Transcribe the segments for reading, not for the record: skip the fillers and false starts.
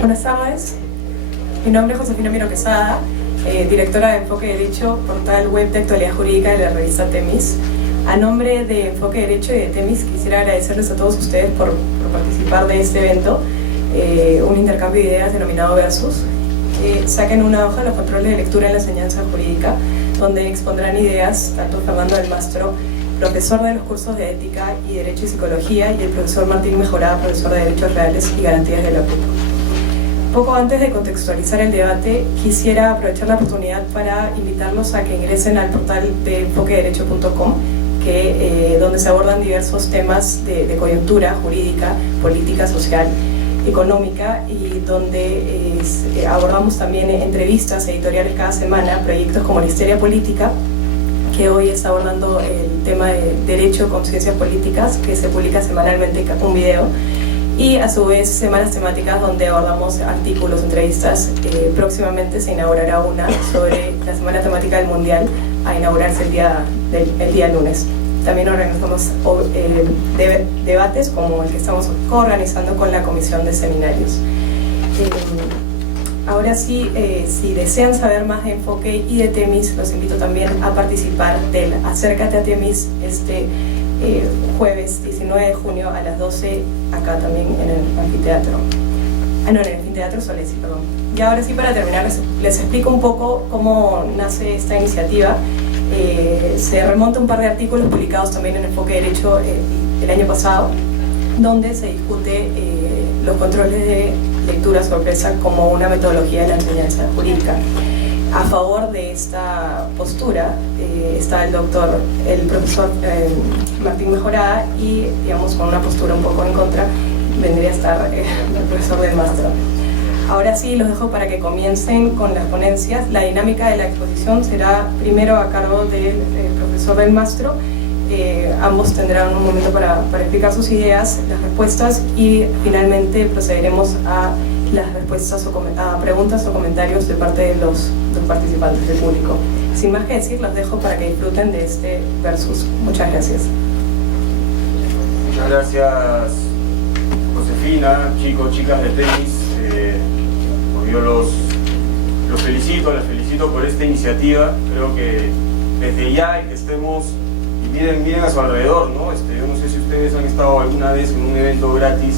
Buenas tardes, mi nombre es Josefina Miro Quesada, directora de Enfoque Derecho, portal web de actualidad jurídica de la revista Temis. A nombre de Enfoque Derecho y de Temis quisiera agradecerles a todos ustedes por participar de este evento, un intercambio de ideas denominado Versus. Saquen una hoja los controles de lectura en la enseñanza jurídica, donde expondrán ideas tanto Fernando del Mastro, profesor de los cursos de Ética y Derecho y Psicología, y el profesor Martín Mejorada, profesor de Derechos Reales y Garantías de la PUC. Poco antes de contextualizar el debate, quisiera aprovechar la oportunidad para invitarlos a que ingresen al portal de enfoquederecho.com, donde se abordan diversos temas de coyuntura jurídica, política, social, económica, y donde abordamos también entrevistas editoriales cada semana, proyectos como la Histeria Política, que hoy está abordando el tema de Derecho con Ciencias Políticas, que se publica semanalmente un video, y a su vez semanas temáticas donde abordamos artículos, entrevistas. Próximamente se inaugurará una sobre la semana temática del Mundial, a inaugurarse el día lunes. También organizamos debates como el que estamos coorganizando con la Comisión de Seminarios. Ahora sí, si desean saber más de Enfoque y de Temis, los invito también a participar del Acércate a Temis este jueves 19 de junio a las 12, acá también en el anfiteatro. En el anfiteatro Solesi, perdón. Y ahora sí, para terminar, les explico un poco cómo nace esta iniciativa. Se remonta un par de artículos publicados también en Enfoque Derecho el año pasado, donde se discute los controles de lectura sorpresa como una metodología de la enseñanza jurídica. A favor de esta postura está el profesor Martín Mejorada, y digamos con una postura un poco en contra vendría a estar el profesor del Mastro. Ahora sí, los dejo para que comiencen con las ponencias. La dinámica de la exposición será primero a cargo del profesor del Mastro. Ambos tendrán un momento para explicar sus ideas, las respuestas, y finalmente procederemos a las respuestas a preguntas o comentarios de parte de los participantes del público. Sin más que decir, los dejo para que disfruten de este Versus. Muchas gracias. Muchas gracias, Josefina, chicos, chicas de Temis. Yo los felicito, las felicito por esta iniciativa. Creo que desde ya que estemos, y miren a su alrededor, ¿no? Yo no sé si ustedes han estado alguna vez en un evento gratis,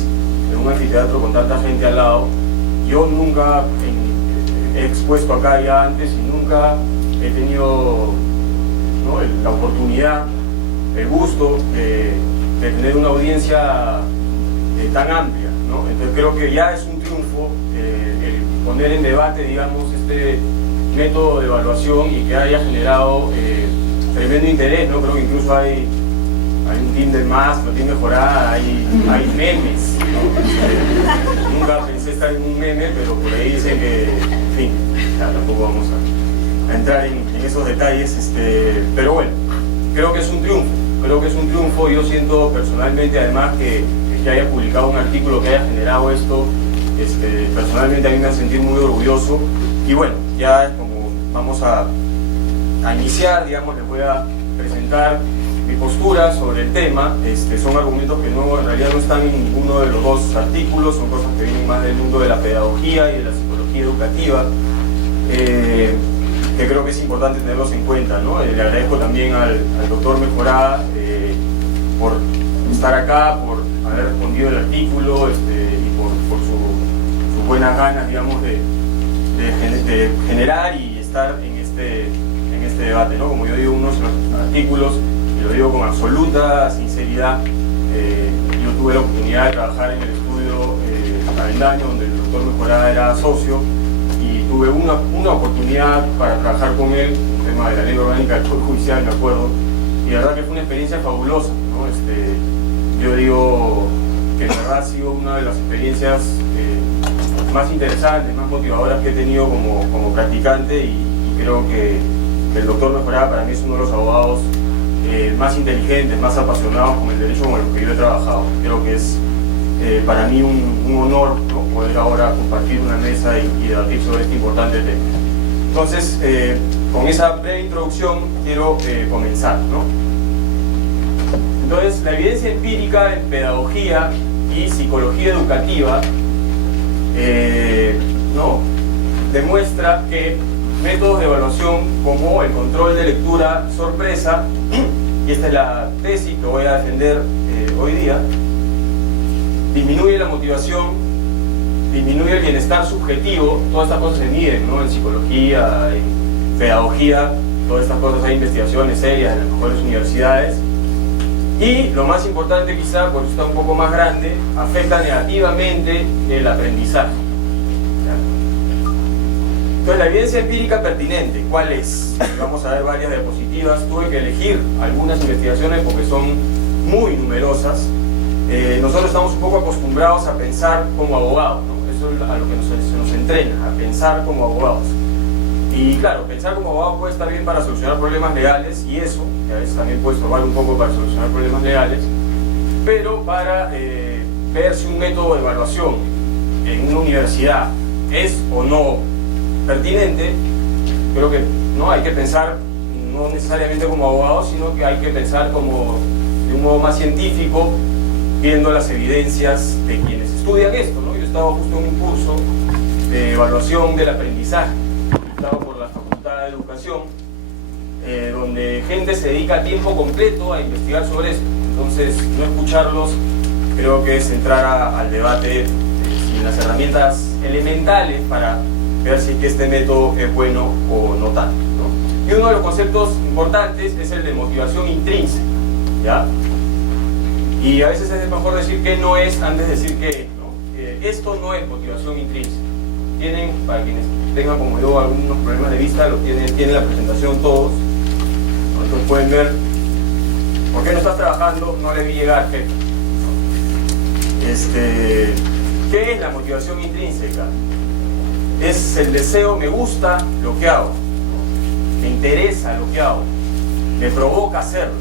en un anfiteatro con tanta gente al lado. Yo nunca he expuesto acá ya antes y nunca he tenido, ¿no?, la oportunidad, el gusto de tener una audiencia tan amplia, ¿no? Entonces creo que ya es un triunfo el poner en debate, digamos, este método de evaluación, y que haya generado tremendo interés, ¿no? Creo que incluso hay un team del Mastro, team Mejorada, hay memes, ¿no? Nunca pensé estar en un meme, pero por ahí dicen que, en fin, ya tampoco vamos a entrar en esos detalles, pero bueno, creo que es un triunfo. Yo siento personalmente, además, que haya publicado un artículo que haya generado esto, personalmente a mí me hace sentir muy orgulloso. Y bueno, ya como vamos a iniciar, digamos, les voy a presentar mi postura sobre el tema. Son argumentos que en realidad no están en ninguno de los dos artículos, son cosas que vienen más del mundo de la pedagogía y de la psicología educativa, que creo que es importante tenerlos en cuenta, ¿no? Le agradezco también al doctor Mejorada por estar acá, por haber respondido el artículo, y por sus buenas ganas, digamos, de generar y estar en este debate, ¿no? Como yo digo, unos artículos, y lo digo con absoluta sinceridad, yo tuve la oportunidad de trabajar en el estudio Avendaño, donde el doctor Mejorada era socio, y tuve una oportunidad para trabajar con él, un tema de la ley orgánica del Poder Judicial, me acuerdo, y la verdad que fue una experiencia fabulosa, ¿no? Yo digo que en verdad ha sido una de las experiencias más interesantes, más motivadoras que he tenido como practicante, y creo que el doctor Mejorada para mí es uno de los abogados más inteligentes, más apasionados con el derecho con el que yo he trabajado. Creo que es para mí un honor, ¿no?, poder ahora compartir una mesa y debatir sobre este importante tema. Entonces, con esa breve introducción quiero comenzar, ¿no? Entonces, la evidencia empírica en pedagogía y psicología educativa demuestra que métodos de evaluación como el control de lectura sorpresa, y esta es la tesis que voy a defender hoy día, disminuye la motivación, disminuye el bienestar subjetivo. Todas estas cosas se miden, ¿no? En psicología, en pedagogía, todas estas cosas, hay investigaciones serias en las mejores universidades. Y lo más importante quizá, por eso está un poco más grande, afecta negativamente el aprendizaje. Entonces, la evidencia empírica pertinente, ¿cuál es? Vamos a ver varias diapositivas. Tuve que elegir algunas investigaciones porque son muy numerosas. Nosotros estamos un poco acostumbrados a pensar como abogados, ¿no? Eso es a lo que se nos entrena, a pensar como abogados. Y claro, pensar como abogado puede estar bien para solucionar problemas legales, y eso, que a veces también puede estorbar un poco para solucionar problemas legales, pero para ver si un método de evaluación en una universidad es o no pertinente, creo que no hay que pensar no necesariamente como abogados, sino que hay que pensar como de un modo más científico, viendo las evidencias de quienes estudian esto, ¿no? Yo estaba justo en un curso de evaluación del aprendizaje, dado por la Facultad de Educación, donde gente se dedica a tiempo completo a investigar sobre esto. Entonces, no escucharlos creo que es entrar al debate sin las herramientas elementales para ver si este método es bueno o no tanto, ¿no? Y uno de los conceptos importantes es el de motivación intrínseca, ¿ya? Y a veces es mejor decir que no es antes de decir que es, ¿no? Esto no es motivación intrínseca. Tienen, para quienes tengan como yo algunos problemas de vista, tienen la presentación todos. Entonces pueden ver por qué no estás trabajando, no le vi llegar, jefe. ¿Qué es la motivación intrínseca? Es el deseo, me gusta lo que hago, me interesa lo que hago, me provoca hacerlo,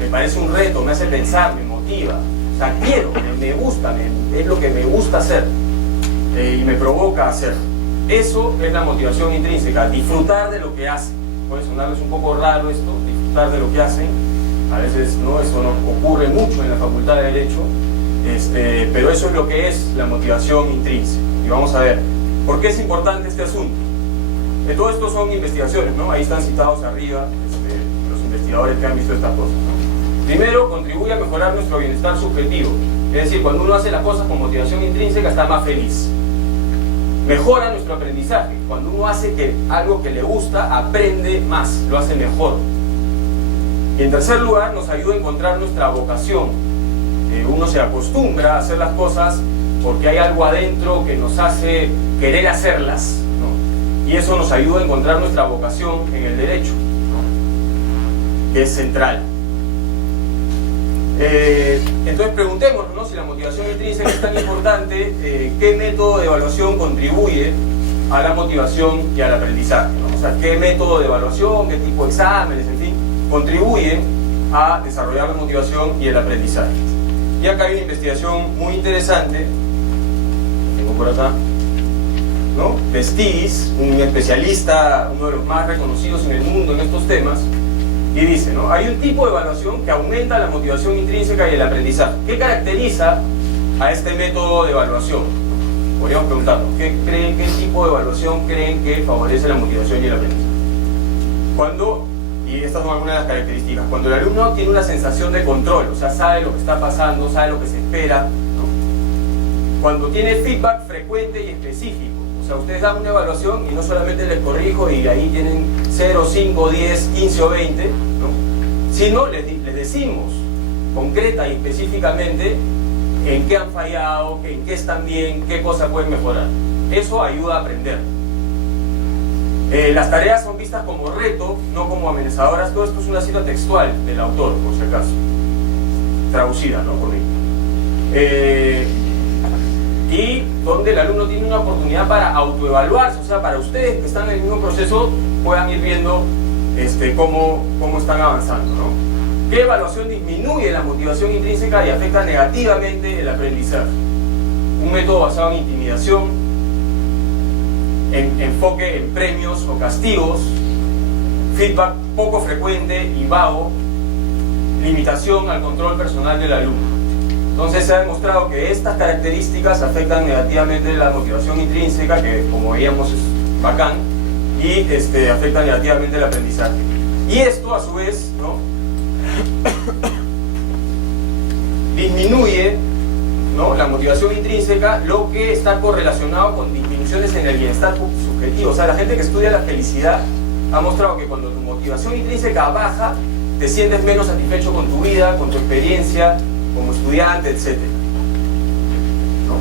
me parece un reto, me hace pensar, me motiva, o sea, quiero, me gusta, es lo que me gusta hacer, y me provoca hacerlo. Eso es la motivación intrínseca, disfrutar de lo que hacen. Puede sonarles un poco raro esto, disfrutar de lo que hacen. A veces no, eso no ocurre mucho en la Facultad de Derecho, pero eso es lo que es la motivación intrínseca. Y vamos a ver, ¿por qué es importante este asunto? Todo esto son investigaciones, ¿no? Ahí están citados arriba los investigadores que han visto estas cosas, ¿no? Primero, contribuye a mejorar nuestro bienestar subjetivo. Es decir, cuando uno hace las cosas con motivación intrínseca está más feliz. Mejora nuestro aprendizaje. Cuando uno hace algo que le gusta, aprende más, lo hace mejor. Y en tercer lugar, nos ayuda a encontrar nuestra vocación. Uno se acostumbra a hacer las cosas porque hay algo adentro que nos hace querer hacerlas, ¿no? Y eso nos ayuda a encontrar nuestra vocación en el derecho, ¿no? Que es central. Entonces preguntémonos, ¿no? Si la motivación intrínseca es tan importante, ¿qué método de evaluación contribuye a la motivación y al aprendizaje, ¿no? O sea, ¿qué método de evaluación, qué tipo de exámenes, en fin, contribuyen a desarrollar la motivación y el aprendizaje? Y acá hay una investigación muy interesante, tengo por acá, ¿no? De Stigis, un especialista, uno de los más reconocidos en el mundo en estos temas, y dice, ¿no? Hay un tipo de evaluación que aumenta la motivación intrínseca y el aprendizaje. ¿Qué caracteriza a este método de evaluación? Podríamos preguntarnos, ¿qué tipo de evaluación creen que favorece la motivación y el aprendizaje? Y estas son algunas de las características, cuando el alumno tiene una sensación de control, o sea, sabe lo que está pasando, sabe lo que se espera, ¿no? Cuando tiene feedback frecuente y específico. O sea, ustedes dan una evaluación y no solamente les corrijo y ahí tienen 0, 5, 10, 15 o 20, ¿no? Sino les decimos concreta y específicamente en qué han fallado, en qué están bien, qué cosas pueden mejorar. Eso ayuda a aprender. Las tareas son vistas como reto, no como amenazadoras. Todo esto es una cita textual del autor, por si acaso, traducida, ¿no? Por mí. Y donde el alumno tiene una oportunidad para autoevaluarse, o sea, para ustedes que están en el mismo proceso puedan ir viendo cómo están avanzando, ¿no? ¿Qué evaluación disminuye la motivación intrínseca y afecta negativamente el aprendizaje? Un método basado en intimidación, en enfoque en premios o castigos, feedback poco frecuente y vago, limitación al control personal del alumno. Entonces se ha demostrado que estas características afectan negativamente la motivación intrínseca, que como veíamos es bacán, y afecta negativamente el aprendizaje. Y esto, a su vez, ¿no?, disminuye, ¿no?, la motivación intrínseca, lo que está correlacionado con disminuciones en el bienestar subjetivo. O sea, la gente que estudia la felicidad ha mostrado que cuando tu motivación intrínseca baja, te sientes menos satisfecho con tu vida, con tu experiencia, como estudiante, etc. ¿No?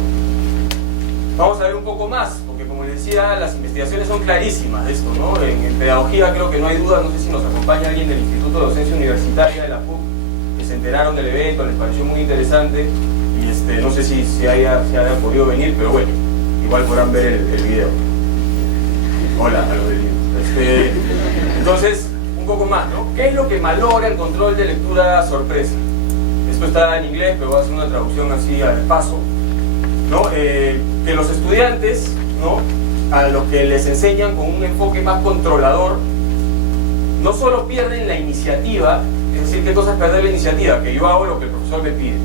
Vamos a ver un poco más, porque como les decía, las investigaciones son clarísimas de esto, ¿no? En pedagogía creo que no hay duda, no sé si nos acompaña alguien del Instituto de Docencia Universitaria de la PUC, que se enteraron del evento, les pareció muy interesante, y no sé si hayan podido venir, pero bueno, igual podrán ver el video. Hola a los del video. Entonces, un poco más, ¿no? ¿Qué es lo que malogra el control de lectura sorpresa? Esto está en inglés, pero voy a hacer una traducción así al paso, ¿no? Que los estudiantes, ¿no?, a los que les enseñan con un enfoque más controlador, no solo pierden la iniciativa, es decir, ¿qué cosa es perder la iniciativa? Que yo hago lo que el profesor me pide.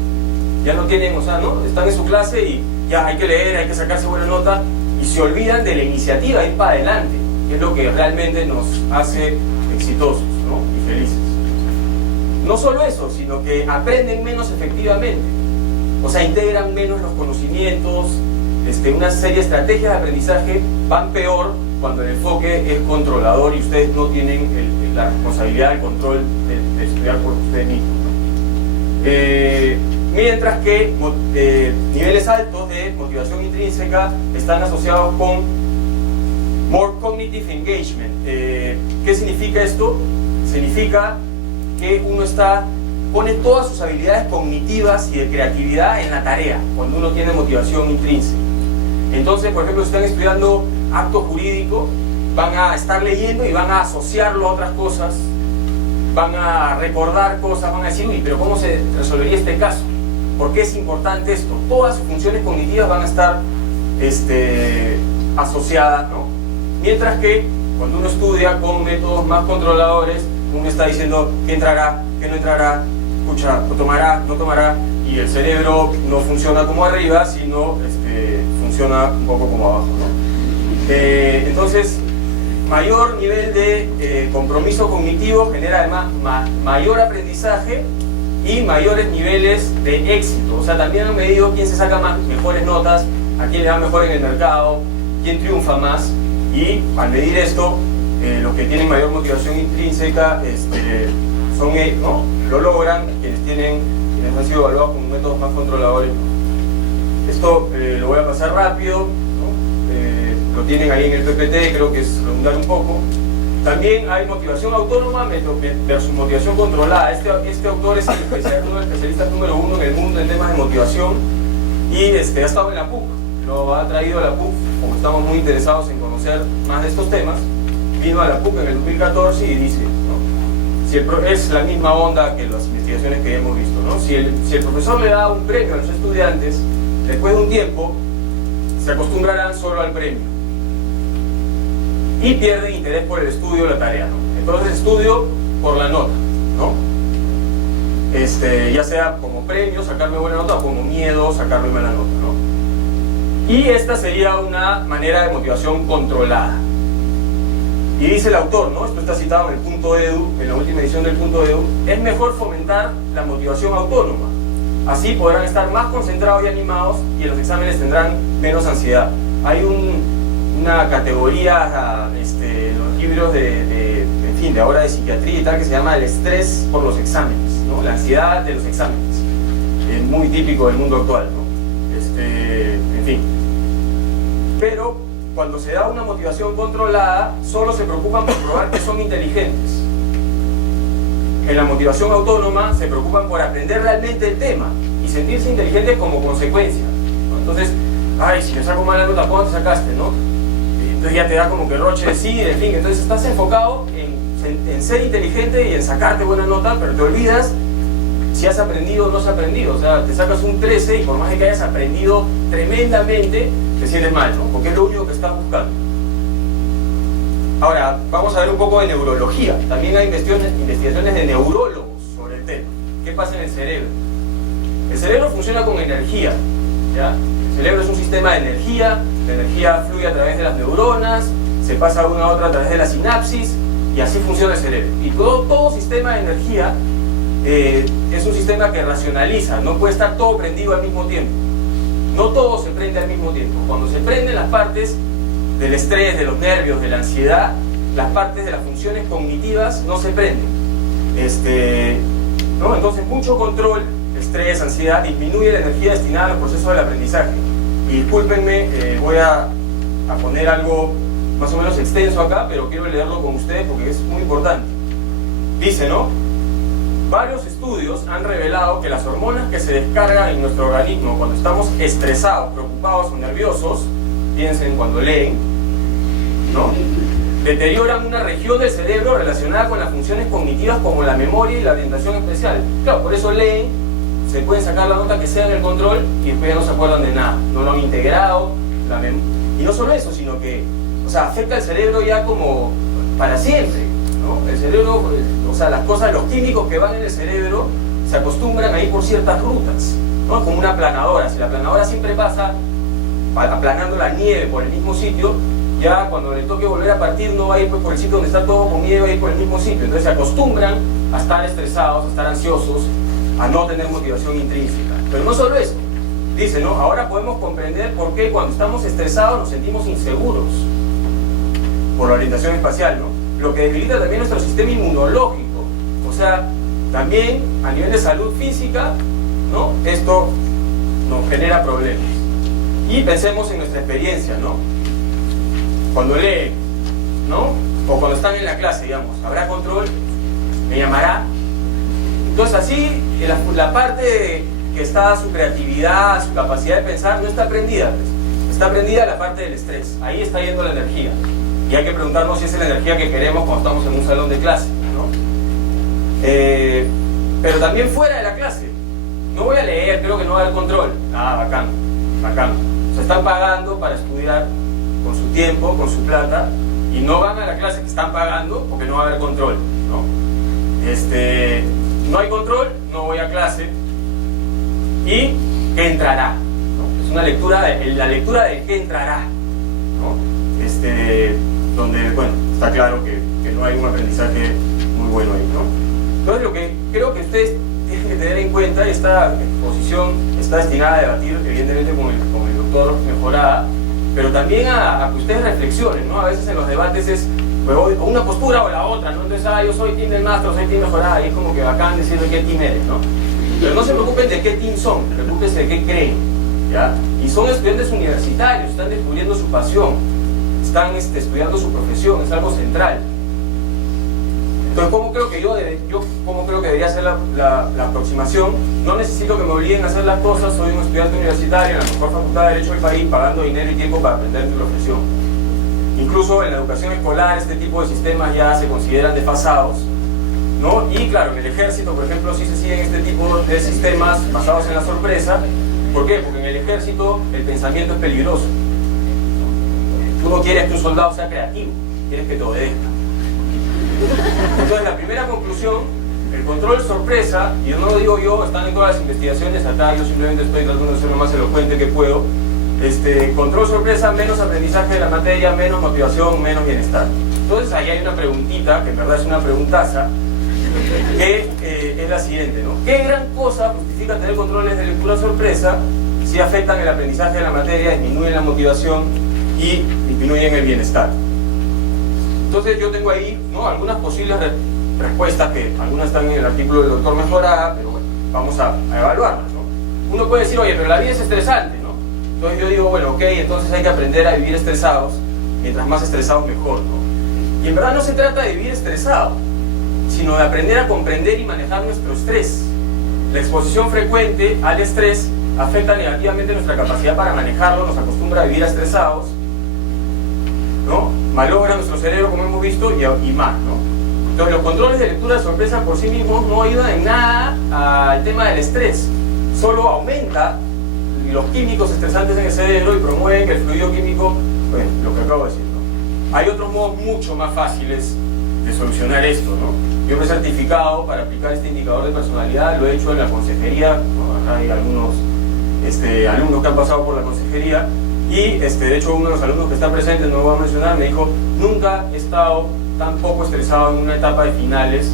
Ya no tienen, o sea, ¿no?, están en su clase y ya hay que leer, hay que sacarse buena nota, y se olvidan de la iniciativa, ir para adelante, que es lo que realmente nos hace exitosos, ¿no?, y felices. No solo eso, sino que aprenden menos efectivamente, o sea, integran menos los conocimientos, una serie de estrategias de aprendizaje van peor cuando el enfoque es controlador y ustedes no tienen la responsabilidad del control de estudiar por ustedes mismos, ¿no? Mientras que niveles altos de motivación intrínseca están asociados con more cognitive engagement. ¿Qué significa esto? Significa que uno pone todas sus habilidades cognitivas y de creatividad en la tarea, cuando uno tiene motivación intrínseca. Entonces, por ejemplo, si están estudiando acto jurídico, van a estar leyendo y van a asociarlo a otras cosas, van a recordar cosas, van a decir, uy, pero ¿cómo se resolvería este caso? ¿Por qué es importante esto? Todas sus funciones cognitivas van a estar asociadas, ¿no? Mientras que cuando uno estudia con métodos más controladores, uno está diciendo qué entrará, qué no entrará, escucha, lo tomará, no tomará, y el cerebro no funciona como arriba, sino funciona un poco como abajo, ¿no? Entonces, mayor nivel de compromiso cognitivo genera además mayor aprendizaje y mayores niveles de éxito. O sea, también han medido quién se saca mejores notas, a quién le va mejor en el mercado, quién triunfa más, y al medir esto, los que tienen mayor motivación intrínseca son, ¿no?, lo logran, quienes han sido evaluados con métodos más controladores. Esto lo voy a pasar rápido, ¿no? Lo tienen ahí en el PPT, creo que es redundar un poco. También hay motivación autónoma versus motivación controlada. Este autor es uno de los especialistas número 1 en el mundo en temas de motivación, y ha estado en la PUC, lo ha traído a la PUC, porque estamos muy interesados en conocer más de estos temas. Vino a la PUC en el 2014 y dice, ¿no?, si es la misma onda que las investigaciones que hemos visto, ¿no? Si el profesor le da un premio a los estudiantes, después de un tiempo se acostumbrarán solo al premio y pierden interés por el estudio o la tarea, ¿no? Entonces estudio por la nota, ¿no? Ya sea como premio, sacarme buena nota, o como miedo, sacarme mala nota, ¿no? Y esta sería una manera de motivación controlada. Y dice el autor, ¿no?, esto está citado en el Punto Edu, en la última edición del Punto Edu, es mejor fomentar la motivación autónoma. Así podrán estar más concentrados y animados, y en los exámenes tendrán menos ansiedad. Hay una categoría en los libros de ahora de psiquiatría y tal, que se llama el estrés por los exámenes, ¿no?, la ansiedad de los exámenes. Es muy típico del mundo actual, ¿no? En fin. Pero cuando se da una motivación controlada, solo se preocupan por probar que son inteligentes. En la motivación autónoma se preocupan por aprender realmente el tema y sentirse inteligentes como consecuencia, ¿no? Entonces, ay, si me saco mala nota, ¿cuánto sacaste, no? Entonces ya te da como que roche de sí, en fin. Entonces estás enfocado en ser inteligente y en sacarte buena nota, pero te olvidas si has aprendido o no has aprendido. O sea, te sacas un 13 y por más que hayas aprendido tremendamente, te sientes mal, ¿no? Porque es lo único que estás buscando. Ahora, vamos a ver un poco de neurología. También hay investigaciones de neurólogos sobre el tema. ¿Qué pasa en el cerebro? El cerebro funciona con energía, ¿ya? El cerebro es un sistema de energía, la energía fluye a través de las neuronas, se pasa de una a otra a través de la sinapsis, y así funciona el cerebro. Y todo sistema de energía es un sistema que racionaliza, no puede estar todo prendido al mismo tiempo. No todo se prende al mismo tiempo. Cuando se prenden las partes del estrés, de los nervios, de la ansiedad, las partes de las funciones cognitivas no se prenden. ¿No? Entonces, mucho control, estrés, ansiedad, disminuye la energía destinada al proceso del aprendizaje. Y discúlpenme, voy a poner algo más o menos extenso acá, pero quiero leerlo con ustedes porque es muy importante. Dice, ¿no? Varios estudios han revelado que las hormonas que se descargan en nuestro organismo cuando estamos estresados, preocupados o nerviosos, piensen cuando leen, ¿no?, deterioran una región del cerebro relacionada con las funciones cognitivas como la memoria y la orientación especial. Claro, por eso leen, se pueden sacar la nota que sea en el control y después ya no se acuerdan de nada, no lo han integrado, y no solo eso, sino que, o sea, afecta al cerebro ya como para siempre, ¿no? El cerebro, o sea, las cosas, los químicos que van en el cerebro se acostumbran a ir por ciertas rutas, ¿no? Como una aplanadora. Si la aplanadora siempre pasa aplanando la nieve por el mismo sitio, ya cuando le toque volver a partir no va a ir por el sitio donde está todo con nieve, va a ir por el mismo sitio. Entonces se acostumbran a estar estresados, a estar ansiosos, a no tener motivación intrínseca. Pero no solo eso, dice, ¿no? Ahora podemos comprender por qué cuando estamos estresados nos sentimos inseguros por la orientación espacial, ¿no? Lo que debilita también nuestro sistema inmunológico. O sea, también a nivel de salud física, ¿no?, esto nos genera problemas. Y pensemos en nuestra experiencia, ¿no? Cuando leen, ¿no?, o cuando están en la clase, digamos, ¿habrá control? ¿Me llamará? Entonces así, la parte que está su creatividad, su capacidad de pensar, no está prendida, pues. Está prendida la parte del estrés. Ahí está yendo la energía. Y hay que preguntarnos si es la energía que queremos cuando estamos en un salón de clase, ¿no? Pero también fuera de la clase. No voy a leer, creo que no va a haber control. Ah, bacán, bacán. Se están pagando para estudiar con su tiempo, con su plata, y no van a la clase que están pagando porque no va a haber control, ¿no? No hay control, no voy a clase. ¿Y qué entrará? ¿No? Es una lectura, la lectura de qué entrará, ¿no? Donde, bueno, está claro que no hay un aprendizaje muy bueno ahí, ¿no? Entonces, lo que creo que ustedes tienen que tener en cuenta, esta exposición está destinada a debatir, evidentemente, con el doctor Mejorada, pero también a que ustedes reflexionen, ¿no? A veces en los debates es o una postura o la otra, ¿no? Entonces, yo soy team del Mastro, soy team Mejorada, y es como que bacán decir de qué team eres, ¿no? Pero no se preocupen de qué team son, preocupense de qué creen, ¿ya? Y son estudiantes universitarios, están descubriendo su pasión, están estudiando su profesión, es algo central. Entonces, ¿cómo creo que cómo creo que debería ser la aproximación? No necesito que me obliguen a hacer las cosas, soy un estudiante universitario en la mejor facultad de Derecho del país, pagando dinero y tiempo para aprender mi profesión. Incluso en la educación escolar este tipo de sistemas ya se consideran desfasados, ¿no? Y claro, en el ejército, por ejemplo, sí se siguen este tipo de sistemas basados en la sorpresa. ¿Por qué? Porque en el ejército el pensamiento es peligroso. Tú no quieres que un soldado sea creativo, quieres que te obedezca. Entonces, la primera conclusión, el control sorpresa, y no lo digo yo, están en todas las investigaciones acá, yo simplemente estoy tratando de ser lo más elocuente que puedo. Control sorpresa, menos aprendizaje de la materia, menos motivación, menos bienestar. Entonces, ahí hay una preguntita, que en verdad es una preguntaza, que es la siguiente, ¿no? ¿Qué gran cosa justifica tener controles de lectura sorpresa si afectan el aprendizaje de la materia, disminuyen la motivación y disminuyen el bienestar? Entonces yo tengo ahí, ¿no?, algunas posibles respuestas, que algunas están en el artículo del doctor Mejorada, pero bueno, vamos a evaluarlas, ¿no? Uno puede decir, oye, pero la vida es estresante, ¿no? Entonces yo digo, bueno, ok, entonces hay que aprender a vivir estresados, mientras más estresados mejor, ¿no? Y en verdad no se trata de vivir estresado, sino de aprender a comprender y manejar nuestro estrés. La exposición frecuente al estrés afecta negativamente nuestra capacidad para manejarlo, nos acostumbra a vivir estresados, ¿no? Malogra nuestro cerebro, como hemos visto, y más, ¿no? Entonces, los controles de lectura de sorpresa por sí mismos no ayudan en nada al tema del estrés, solo aumenta los químicos estresantes en el cerebro y promueven que el fluido químico, bueno, lo que acabo de decir, ¿no? Hay otros modos mucho más fáciles de solucionar esto, ¿no? Yo me he certificado para aplicar este indicador de personalidad, lo he hecho en la consejería, ¿no? Acá hay algunos alumnos que han pasado por la consejería, Y de hecho uno de los alumnos que está presente, no lo voy a mencionar, me dijo: nunca he estado tan poco estresado en una etapa de finales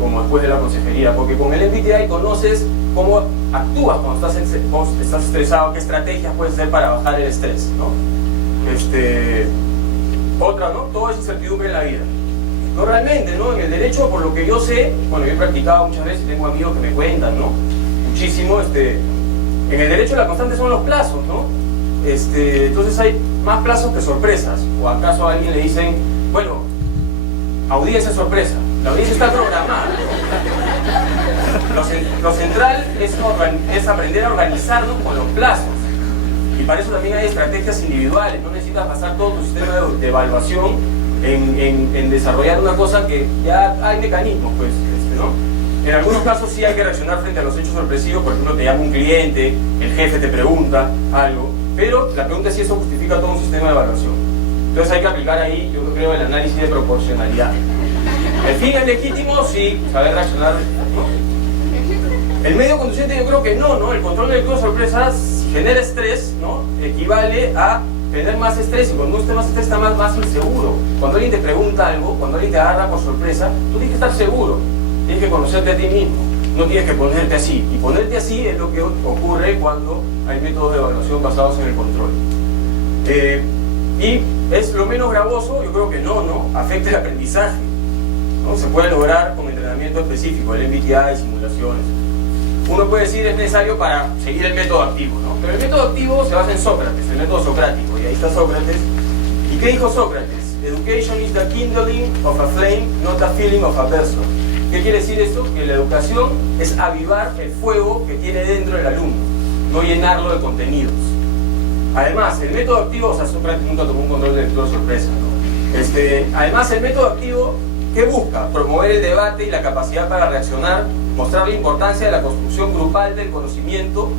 como después de la consejería, porque con el MBTI conoces cómo actúas cuando estás estresado, qué estrategias puedes hacer para bajar el estrés, ¿no? Otra, ¿no? Todo es incertidumbre en la vida. No realmente, ¿no? En el derecho, por lo que yo sé, bueno, yo he practicado muchas veces, tengo amigos que me cuentan, ¿no? Muchísimo, en el derecho la constante son los plazos, ¿no? Entonces hay más plazos que sorpresas. O acaso a alguien le dicen: bueno, audiencia sorpresa, la audiencia está programada. Lo central es aprender a organizarnos con los plazos. Y para eso también hay estrategias individuales. No necesitas basar todo tu sistema de evaluación en desarrollar una cosa que ya hay mecanismos, pues, ¿no? En algunos casos sí hay que reaccionar frente a los hechos sorpresivos. Por ejemplo, te llama un cliente, el jefe te pregunta algo, pero la pregunta es si eso justifica todo un sistema de evaluación. Entonces hay que aplicar ahí, yo creo, el análisis de proporcionalidad. El fin es legítimo, sí, saber reaccionar, ¿no? El medio conducente yo creo que no, ¿no? El control de lectura sorpresa, si genera estrés, ¿no? Equivale a tener más estrés, y cuando uno esté más estrés está más inseguro. Cuando alguien te pregunta algo, cuando alguien te agarra por sorpresa, tú tienes que estar seguro, tienes que conocerte a ti mismo, no tienes que ponerte así. Y ponerte así es lo que ocurre cuando hay métodos de evaluación basados en el control. Y es lo menos gravoso, yo creo que no afecta el aprendizaje, ¿no? Se puede lograr con entrenamiento específico, el MBTI, simulaciones. Uno puede decir es necesario para seguir el método activo, ¿no? Pero el método activo se basa en Sócrates, el método socrático, y ahí está Sócrates. ¿Y qué dijo Sócrates? Education is the kindling of a flame, not the feeling of a person. ¿Qué quiere decir eso? Que la educación es avivar el fuego que tiene dentro del alumno, no llenarlo de contenidos. Además, el método activo, o sea, Sócrates nunca tomó un control de lectura sorpresa, ¿no? Además, el método activo, ¿qué busca? Promover el debate y la capacidad para reaccionar, mostrar la importancia de la construcción grupal del conocimiento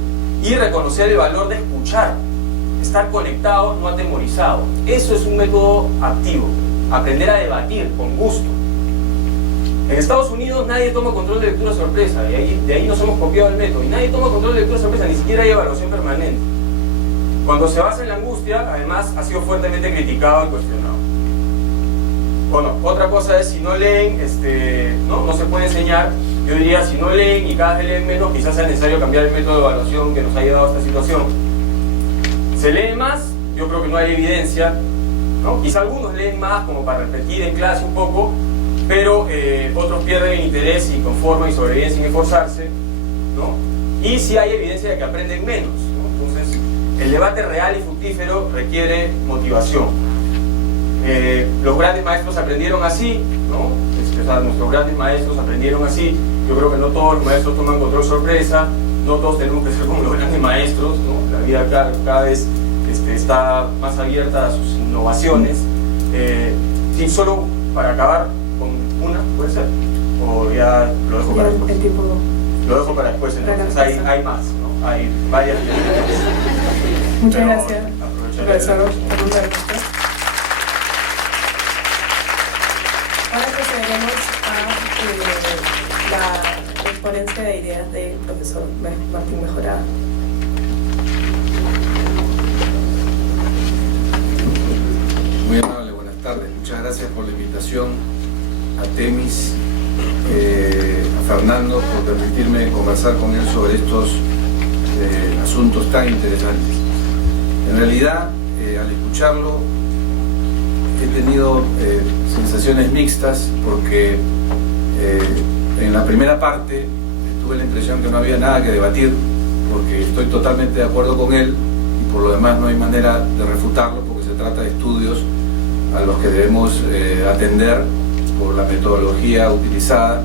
y reconocer el valor de escuchar, estar conectado, no atemorizado. Eso es un método activo, aprender a debatir con gusto. En Estados Unidos nadie toma control de lectura sorpresa, y de ahí nos hemos copiado el método, y nadie toma control de lectura sorpresa, ni siquiera hay evaluación permanente. Cuando se basa en la angustia, además, ha sido fuertemente criticado y cuestionado. Bueno, otra cosa es si no leen, no se puede enseñar. Yo diría, si no leen y cada vez leen menos, quizás sea necesario cambiar el método de evaluación que nos ha llevado a esta situación. Se lee más, yo creo que no hay evidencia, ¿no? Quizá algunos leen más como para repetir en clase un poco, pero otros pierden el interés y conforman y sobreviven sin esforzarse, ¿no? Y sí hay evidencia de que aprenden menos, ¿no? Entonces, el debate real y fructífero requiere motivación. Los grandes maestros aprendieron así, ¿no? O sea, nuestros grandes maestros aprendieron así. Yo creo que no todos los maestros toman control sorpresa, no todos tenemos que ser como los grandes maestros, ¿no? La vida cada vez está más abierta a sus innovaciones. Sí, solo para acabar con una, ¿puede ser? O ya lo dejo para después. Lo dejo para después, entonces hay más, ¿no? Hay varias. Muchas gracias, profesor. Ahora procederemos a la exponencia de ideas del profesor Martín Mejorada. Muy amable, buenas tardes. Muchas gracias por la invitación a Temis, a Fernando, por permitirme conversar con él sobre estos asuntos tan interesantes. En realidad, al escucharlo, he tenido sensaciones mixtas porque en la primera parte tuve la impresión que no había nada que debatir, porque estoy totalmente de acuerdo con él y por lo demás no hay manera de refutarlo, porque se trata de estudios a los que debemos atender por la metodología utilizada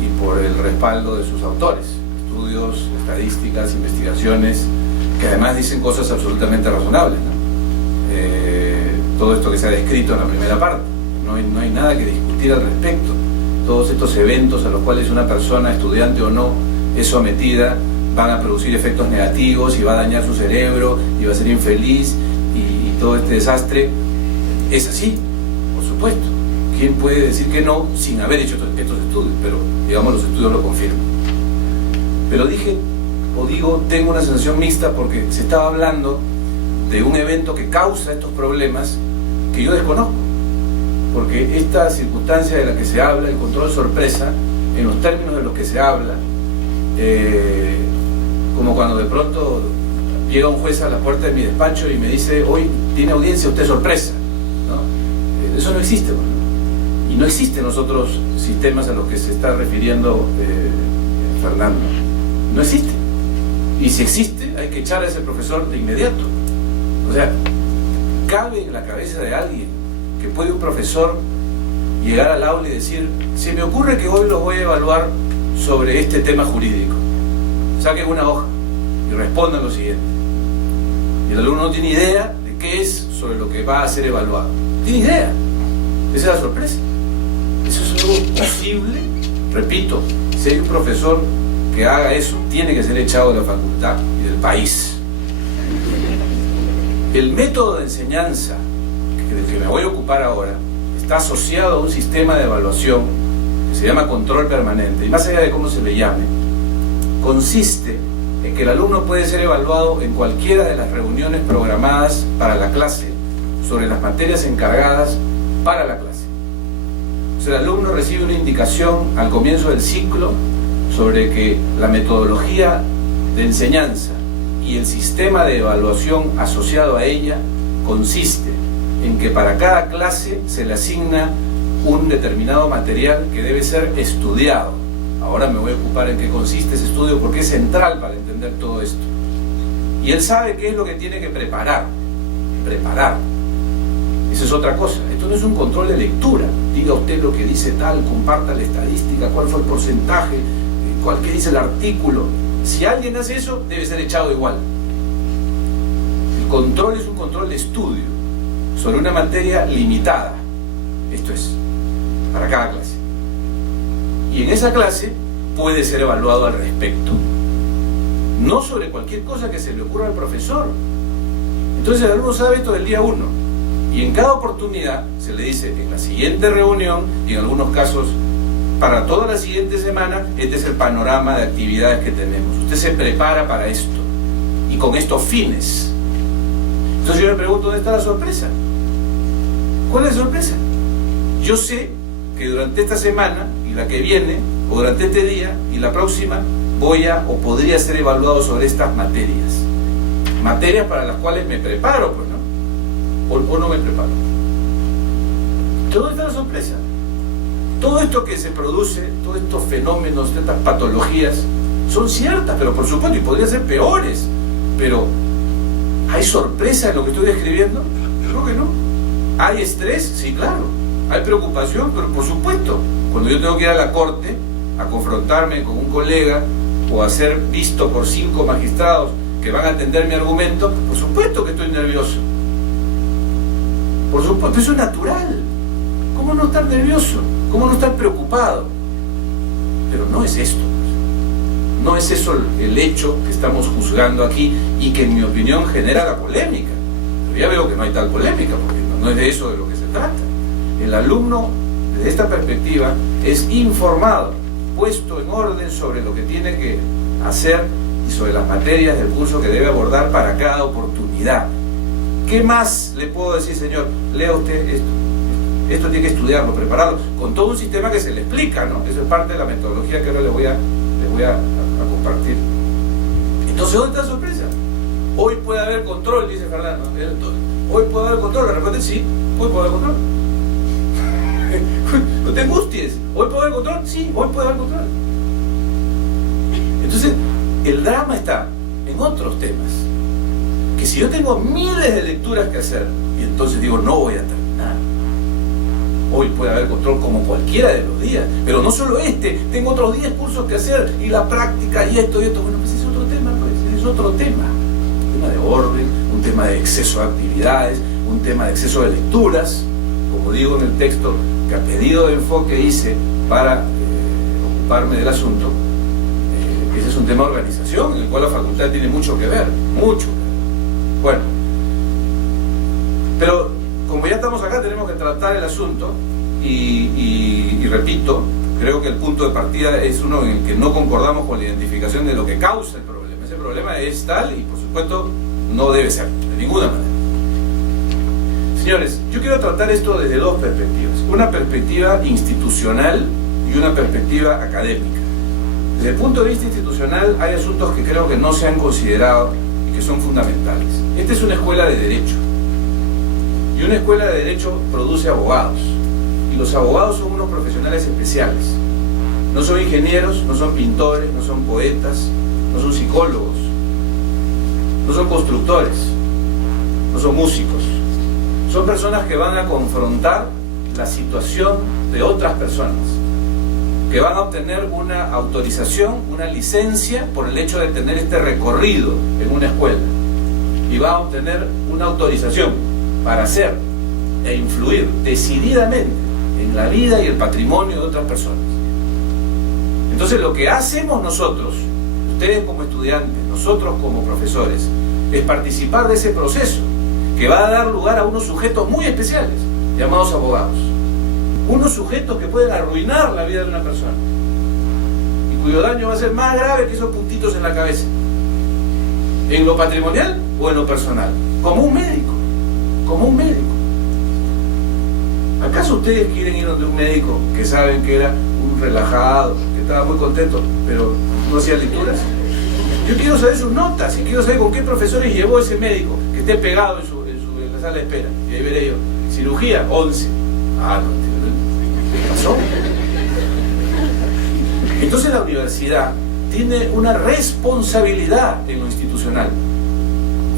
y por el respaldo de sus autores, estudios, estadísticas, investigaciones que además dicen cosas absolutamente razonables, ¿no? Todo esto que se ha descrito en la primera parte, no hay nada que discutir al respecto. Todos estos eventos a los cuales una persona, estudiante o no, es sometida, van a producir efectos negativos y va a dañar su cerebro y va a ser infeliz y todo este desastre es así, por supuesto. ¿Quién puede decir que no sin haber hecho estos estudios? Pero digamos, los estudios lo confirman. Pero digo, tengo una sensación mixta porque se estaba hablando de un evento que causa estos problemas que yo desconozco. Porque esta circunstancia de la que se habla, el control sorpresa, en los términos de los que se habla, como cuando de pronto llega un juez a la puerta de mi despacho y me dice: hoy tiene audiencia usted sorpresa, ¿no? Eso no existe, ¿no? Y no existen los otros sistemas a los que se está refiriendo Fernando. No existe. Y si existe, hay que echar a ese profesor de inmediato. O sea, cabe en la cabeza de alguien que puede un profesor llegar al aula y decir: se me ocurre que hoy los voy a evaluar sobre este tema jurídico. Saquen una hoja y respondan lo siguiente. Y el alumno no tiene idea de qué es sobre lo que va a ser evaluado. No tiene idea. Esa es la sorpresa. Eso es algo posible. Repito, si hay un profesor que haga eso, tiene que ser echado de la facultad y del país. El método de enseñanza del que me voy a ocupar ahora está asociado a un sistema de evaluación que se llama control permanente, y más allá de cómo se le llame, consiste en que el alumno puede ser evaluado en cualquiera de las reuniones programadas para la clase sobre las materias encargadas para la clase. O sea, el alumno recibe una indicación al comienzo del ciclo sobre que la metodología de enseñanza y el sistema de evaluación asociado a ella consiste en que para cada clase se le asigna un determinado material que debe ser estudiado. Ahora me voy a ocupar en qué consiste ese estudio porque es central para entender todo esto. Y él sabe qué es lo que tiene que preparar. Esa es otra cosa. Esto no es un control de lectura. Diga usted lo que dice tal, comparta la estadística, cuál fue el porcentaje, qué dice el artículo. Si alguien hace eso, debe ser echado igual. El control es un control de estudio sobre una materia limitada. Esto es, para cada clase. Y en esa clase puede ser evaluado al respecto. No sobre cualquier cosa que se le ocurra al profesor. Entonces el alumno sabe esto del día 1. Y en cada oportunidad se le dice: en la siguiente reunión, y en algunos casos para toda la siguiente semana, este es el panorama de actividades que tenemos. Usted se prepara para esto y con estos fines. Entonces yo me pregunto: ¿dónde está la sorpresa? ¿Cuál es la sorpresa? Yo sé que durante esta semana y la que viene, o durante este día y la próxima, voy a o podría ser evaluado sobre estas materias. Materias para las cuales me preparo, pues, ¿no? O no me preparo. ¿Dónde está la sorpresa? Todo esto que se produce, todos estos fenómenos, estas patologías, son ciertas, pero por supuesto, y podrían ser peores. Pero, ¿hay sorpresa en lo que estoy describiendo? Creo que no. ¿Hay estrés? Sí, claro. ¿Hay preocupación? Pero por supuesto. Cuando yo tengo que ir a la corte a confrontarme con un colega o a ser visto por 5 magistrados que van a atender mi argumento, por supuesto que estoy nervioso. Por supuesto, eso es natural. ¿Cómo no estar nervioso? ¿Cómo no estar preocupado? Pero no es esto. No es eso el hecho que estamos juzgando aquí y que en mi opinión genera la polémica. Pero ya veo que no hay tal polémica porque no es de eso de lo que se trata. El alumno, desde esta perspectiva, es informado, puesto en orden sobre lo que tiene que hacer y sobre las materias del curso que debe abordar para cada oportunidad. ¿Qué más le puedo decir, señor? Lea usted esto. Esto tiene que estudiarlo, prepararlo, con todo un sistema que se le explica, ¿no? Eso es parte de la metodología que ahora les voy a compartir. Entonces, ¿dónde está la sorpresa? Hoy puede haber control, dice Fernando. Hoy puede haber control. La respuesta es sí, hoy puede haber control. No te angusties. ¿Hoy puede haber control? Sí, hoy puede haber control. Entonces, el drama está en otros temas. Que si yo tengo miles de lecturas que hacer, y entonces digo, no voy a terminar. Hoy puede haber control como cualquiera de los días, pero no solo tengo otros 10 cursos que hacer, y la práctica, y esto, bueno, pues es otro tema, pues, es otro tema. Un tema de orden, un tema de exceso de actividades, un tema de exceso de lecturas, como digo en el texto, que a pedido de enfoque hice para ocuparme del asunto. Ese es un tema de organización, en el cual la facultad tiene mucho que ver, mucho. Bueno, pero como ya estamos acá, tenemos que tratar el asunto y repito, creo que el punto de partida es uno en el que no concordamos con la identificación de lo que causa el problema. Ese problema es tal y por supuesto no debe ser. de ninguna manera. Señores, yo quiero tratar esto desde dos perspectivas. Una perspectiva institucional y una perspectiva académica. Desde el punto de vista institucional hay asuntos que creo que no se han considerado y que son fundamentales. Esta es una escuela de derecho. Y una escuela de derecho produce abogados. Y los abogados son unos profesionales especiales. No son ingenieros, no son pintores, no son poetas, no son psicólogos, no son constructores, no son músicos. Son personas que van a confrontar la situación de otras personas, que van a obtener una autorización, una licencia por el hecho de tener este recorrido en una escuela, y van a obtener una autorización para hacer e influir decididamente en la vida y el patrimonio de otras personas. Entonces lo que hacemos nosotros, ustedes como estudiantes, nosotros como profesores, es participar de ese proceso que va a dar lugar a unos sujetos muy especiales, llamados abogados. Unos sujetos que pueden arruinar la vida de una persona y cuyo daño va a ser más grave que esos puntitos en la cabeza, en lo patrimonial o en lo personal, como un médico, como un médico. ¿Acaso ustedes quieren ir donde un médico que saben que era un relajado, que estaba muy contento, pero no hacía lecturas? Yo quiero saber sus notas y quiero saber con qué profesores llevó ese médico que esté pegado en la sala de espera. Y ahí veré yo, cirugía, 11. Ah, no, ¿qué pasó? Entonces la universidad tiene una responsabilidad en lo institucional.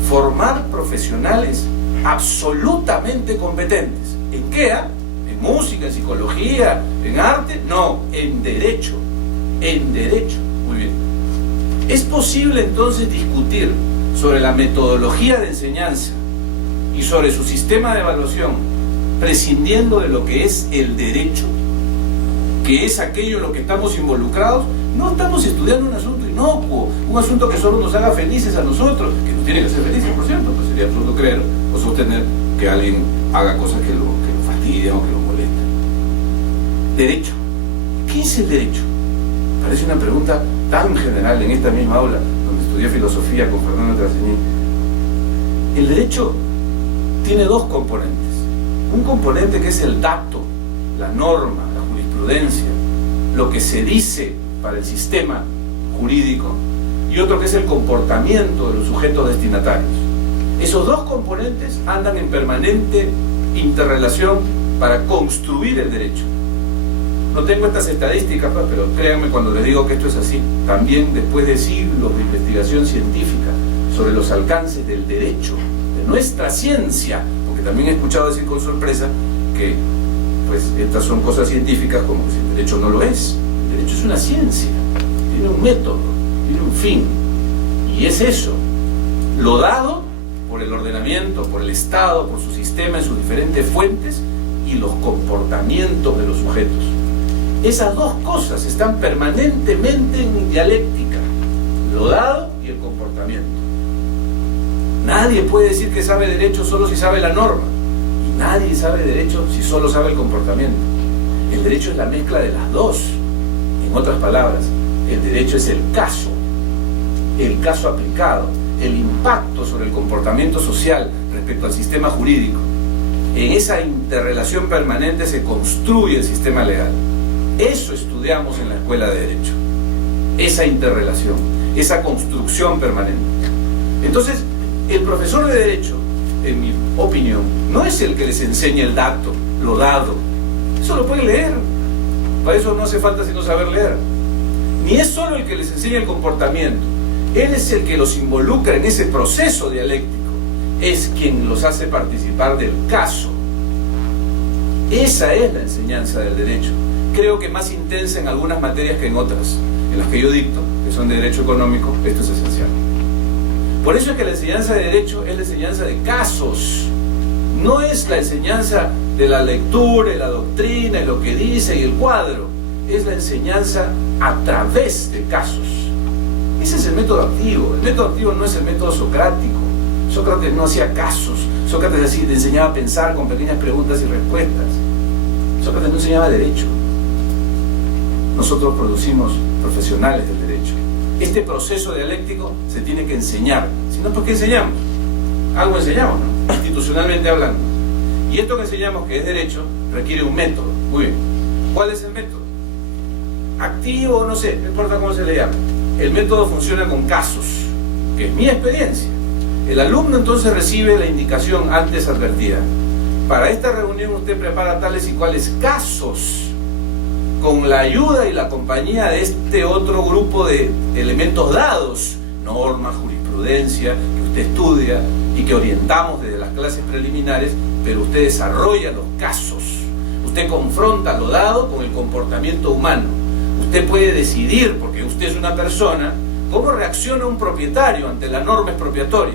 Formar profesionales absolutamente competentes. ¿En qué? ¿En música, en psicología, en arte? No, en derecho. En derecho. Muy bien. ¿Es posible entonces discutir sobre la metodología de enseñanza y sobre su sistema de evaluación prescindiendo de lo que es el derecho, que es aquello en lo que estamos involucrados? No estamos estudiando un asunto inocuo, un asunto que solo nos haga felices a nosotros, que nos tiene que hacer felices, por cierto, pues sería absurdo creer o sostener que alguien haga cosas que lo fastidian o que lo molestan. Derecho. ¿Qué es el derecho? Parece una pregunta tan general en esta misma aula, donde estudié filosofía con Fernando Trasini. El derecho tiene dos componentes. Un componente que es el dato, la norma, la jurisprudencia, lo que se dice para el sistema jurídico, y otro que es el comportamiento de los sujetos destinatarios. Esos dos componentes andan en permanente interrelación para construir el derecho. No tengo estas estadísticas, pero créanme cuando les digo que esto es así. También después de siglos de investigación científica sobre los alcances del derecho, de nuestra ciencia, porque también he escuchado decir con sorpresa que pues estas son cosas científicas, como que el derecho no lo es. El derecho es una ciencia, tiene un método, tiene un fin, y es eso, lo dado por el ordenamiento, por el Estado, por su sistema en sus diferentes fuentes, y los comportamientos de los sujetos. Esas dos cosas están permanentemente en dialéctica, lo dado y el comportamiento. Nadie puede decir que sabe derecho solo si sabe la norma, y nadie sabe derecho si solo sabe el comportamiento. El derecho es la mezcla de las dos. En otras palabras, el derecho es el caso aplicado, el impacto sobre el comportamiento social respecto al sistema jurídico. En esa interrelación permanente se construye el sistema legal. Eso estudiamos en la escuela de derecho, esa interrelación, esa construcción permanente. Entonces, el profesor de derecho, en mi opinión, no es el que les enseña el dato, lo dado. Eso lo pueden leer, para eso no hace falta sino saber leer. Ni es solo el que les enseña el comportamiento, él es el que los involucra en ese proceso dialéctico, es quien los hace participar del caso. Esa es la enseñanza del derecho. Creo que más intensa en algunas materias que en otras, en las que yo dicto, que son de derecho económico. Esto es esencial. Por eso es que la enseñanza de derecho es la enseñanza de casos, no es la enseñanza de la lectura y la doctrina y lo que dice y el cuadro, es la enseñanza a través de casos. Ese es el método activo. El método activo no es el método socrático. Sócrates no hacía casos, Sócrates así te enseñaba a pensar con pequeñas preguntas y respuestas. Sócrates no enseñaba derecho. Nosotros producimos profesionales del derecho. Este proceso dialéctico se tiene que enseñar. Si no, ¿por qué enseñamos? algo enseñamos, ¿no? Institucionalmente hablando. Y esto que enseñamos, que es derecho, requiere un método. Muy bien. ¿Cuál es el método? Activo, no sé, no importa cómo se le llame. El método funciona con casos, que es mi experiencia. El alumno entonces recibe la indicación antes advertida. Para esta reunión usted prepara tales y cuales casos con la ayuda y la compañía de este otro grupo de elementos dados, normas, jurisprudencia, que usted estudia y que orientamos desde las clases preliminares, pero usted desarrolla los casos. Usted confronta lo dado con el comportamiento humano. Usted puede decidir, porque usted es una persona, cómo reacciona un propietario ante la norma expropiatoria.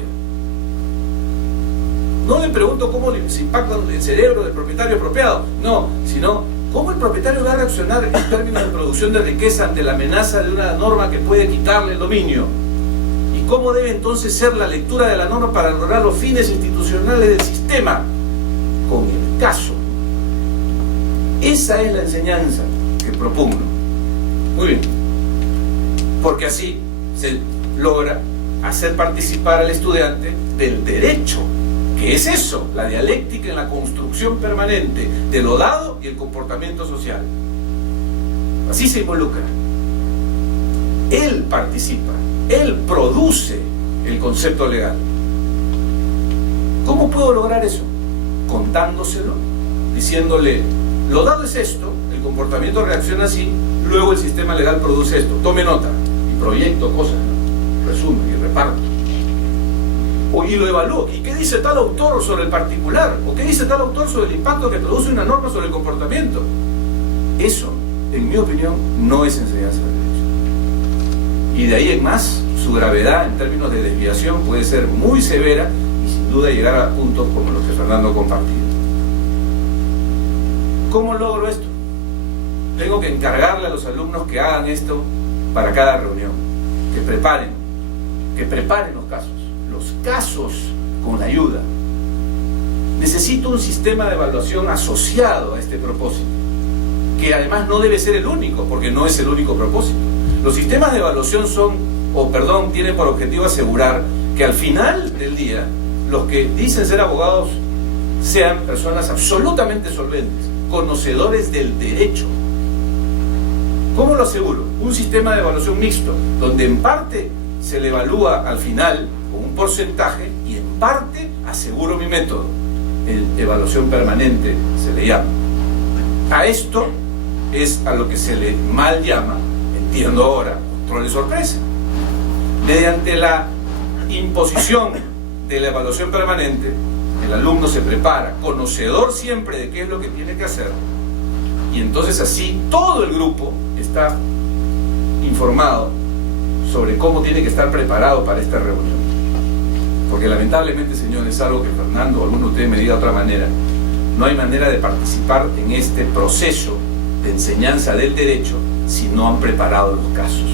No le pregunto cómo se impacta el cerebro del propietario expropiado, no, sino cómo el propietario va a reaccionar en términos de producción de riqueza ante la amenaza de una norma que puede quitarle el dominio. Y cómo debe entonces ser la lectura de la norma para lograr los fines institucionales del sistema, con el caso. Esa es la enseñanza que propongo. Muy bien, porque así se logra hacer participar al estudiante del derecho, que es eso, la dialéctica en la construcción permanente de lo dado y el comportamiento social. Así se involucra. Él participa, él produce el concepto legal. ¿Cómo puedo lograr eso? Contándoselo, diciéndole, lo dado es esto, el comportamiento reacciona así, luego el sistema legal produce esto. Tome nota, y proyecto cosas, ¿no? Resumo y reparto. Y lo evalúo. ¿Y qué dice tal autor sobre el particular? ¿O qué dice tal autor sobre el impacto que produce una norma sobre el comportamiento? Eso, en mi opinión, no es enseñanza de derecho. Y de ahí en más, su gravedad en términos de desviación puede ser muy severa y sin duda llegar a puntos como los que Fernando ha compartido. ¿Cómo logro esto? Tengo que encargarle a los alumnos que hagan esto para cada reunión, que preparen los casos. Los casos con la ayuda. Necesito un sistema de evaluación asociado a este propósito, que además no debe ser el único, porque no es el único propósito. Los sistemas de evaluación tienen por objetivo asegurar que al final del día los que dicen ser abogados sean personas absolutamente solventes, conocedores del derecho. ¿Cómo lo aseguro? Un sistema de evaluación mixto, donde en parte se le evalúa al final con un porcentaje y en parte aseguro mi método. Evaluación permanente se le llama. A esto es a lo que se le mal llama, entiendo ahora, control de sorpresa. Mediante la imposición de la evaluación permanente, el alumno se prepara, conocedor siempre de qué es lo que tiene que hacer, y entonces así todo el grupo está informado sobre cómo tiene que estar preparado para esta reunión. Porque lamentablemente, señores, algo que Fernando o alguno de ustedes me diga de otra manera, no hay manera de participar en este proceso de enseñanza del derecho si no han preparado los casos.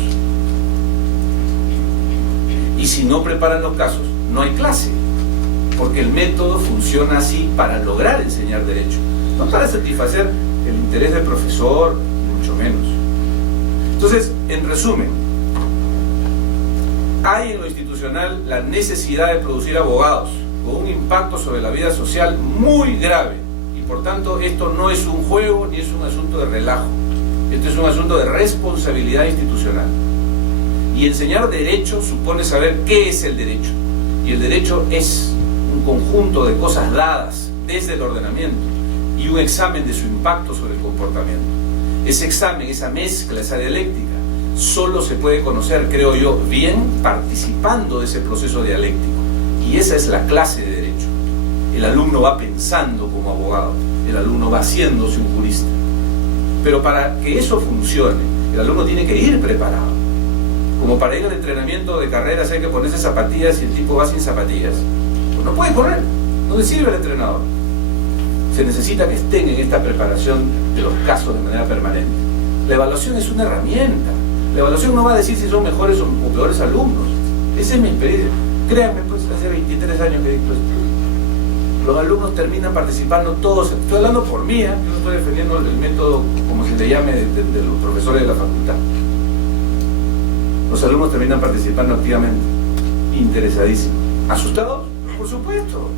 Y si no preparan los casos, no hay clase, porque el método funciona así para lograr enseñar derecho, no para satisfacer el interés del profesor, ni mucho menos. Entonces, en resumen, hay en lo institucional la necesidad de producir abogados con un impacto sobre la vida social muy grave, y por tanto esto no es un juego ni es un asunto de relajo, esto es un asunto de responsabilidad institucional. Y enseñar derecho supone saber qué es el derecho, y el derecho es un conjunto de cosas dadas desde el ordenamiento y un examen de su impacto sobre el comportamiento. Ese examen, esa mezcla, esa dialéctica solo se puede conocer, creo yo, bien participando de ese proceso dialéctico, y esa es la clase de derecho. El alumno va pensando como abogado, el alumno va haciéndose un jurista, pero para que eso funcione el alumno tiene que ir preparado. Como para ir al entrenamiento de carreras hay que ponerse zapatillas y el tipo va sin zapatillas, pues no puede correr, no le sirve al entrenador. Se necesita que estén en esta preparación de los casos de manera permanente. La evaluación es una herramienta. La evaluación no va a decir si son mejores o peores alumnos. Esa es mi experiencia. Créanme, pues hace 23 años que dicto esto. Los alumnos terminan participando todos. Estoy hablando por mí, yo no estoy defendiendo el método, como se le llame, de los profesores de la facultad. Los alumnos terminan participando activamente, interesadísimos. ¿Asustados? Por supuesto.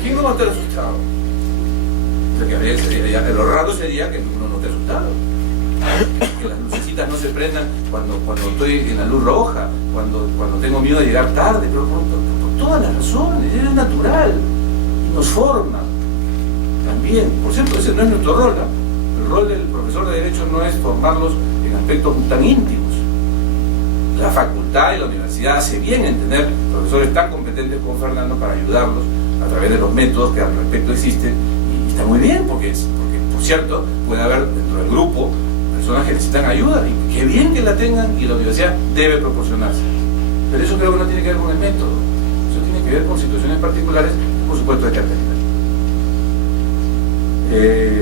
¿Quién no va a estar asustado? O sea, que lo raro sería que uno no esté asustado. Que las lucecitas no se prendan cuando estoy en la luz roja, cuando tengo miedo de llegar tarde, pero por todas las razones, es natural y nos forma también. Por cierto, ese no es nuestro rol, ¿no? El rol del profesor de Derecho no es formarlos en aspectos tan íntimos. La facultad y la universidad hace bien en tener profesores tan competentes como Fernando para ayudarlos a través de los métodos que al respecto existen, y está muy bien porque por cierto puede haber dentro del grupo personas que necesitan ayuda y qué bien que la tengan, y la universidad debe proporcionarse, pero eso creo que no tiene que ver con el método, eso tiene que ver con situaciones particulares que por supuesto hay que atender.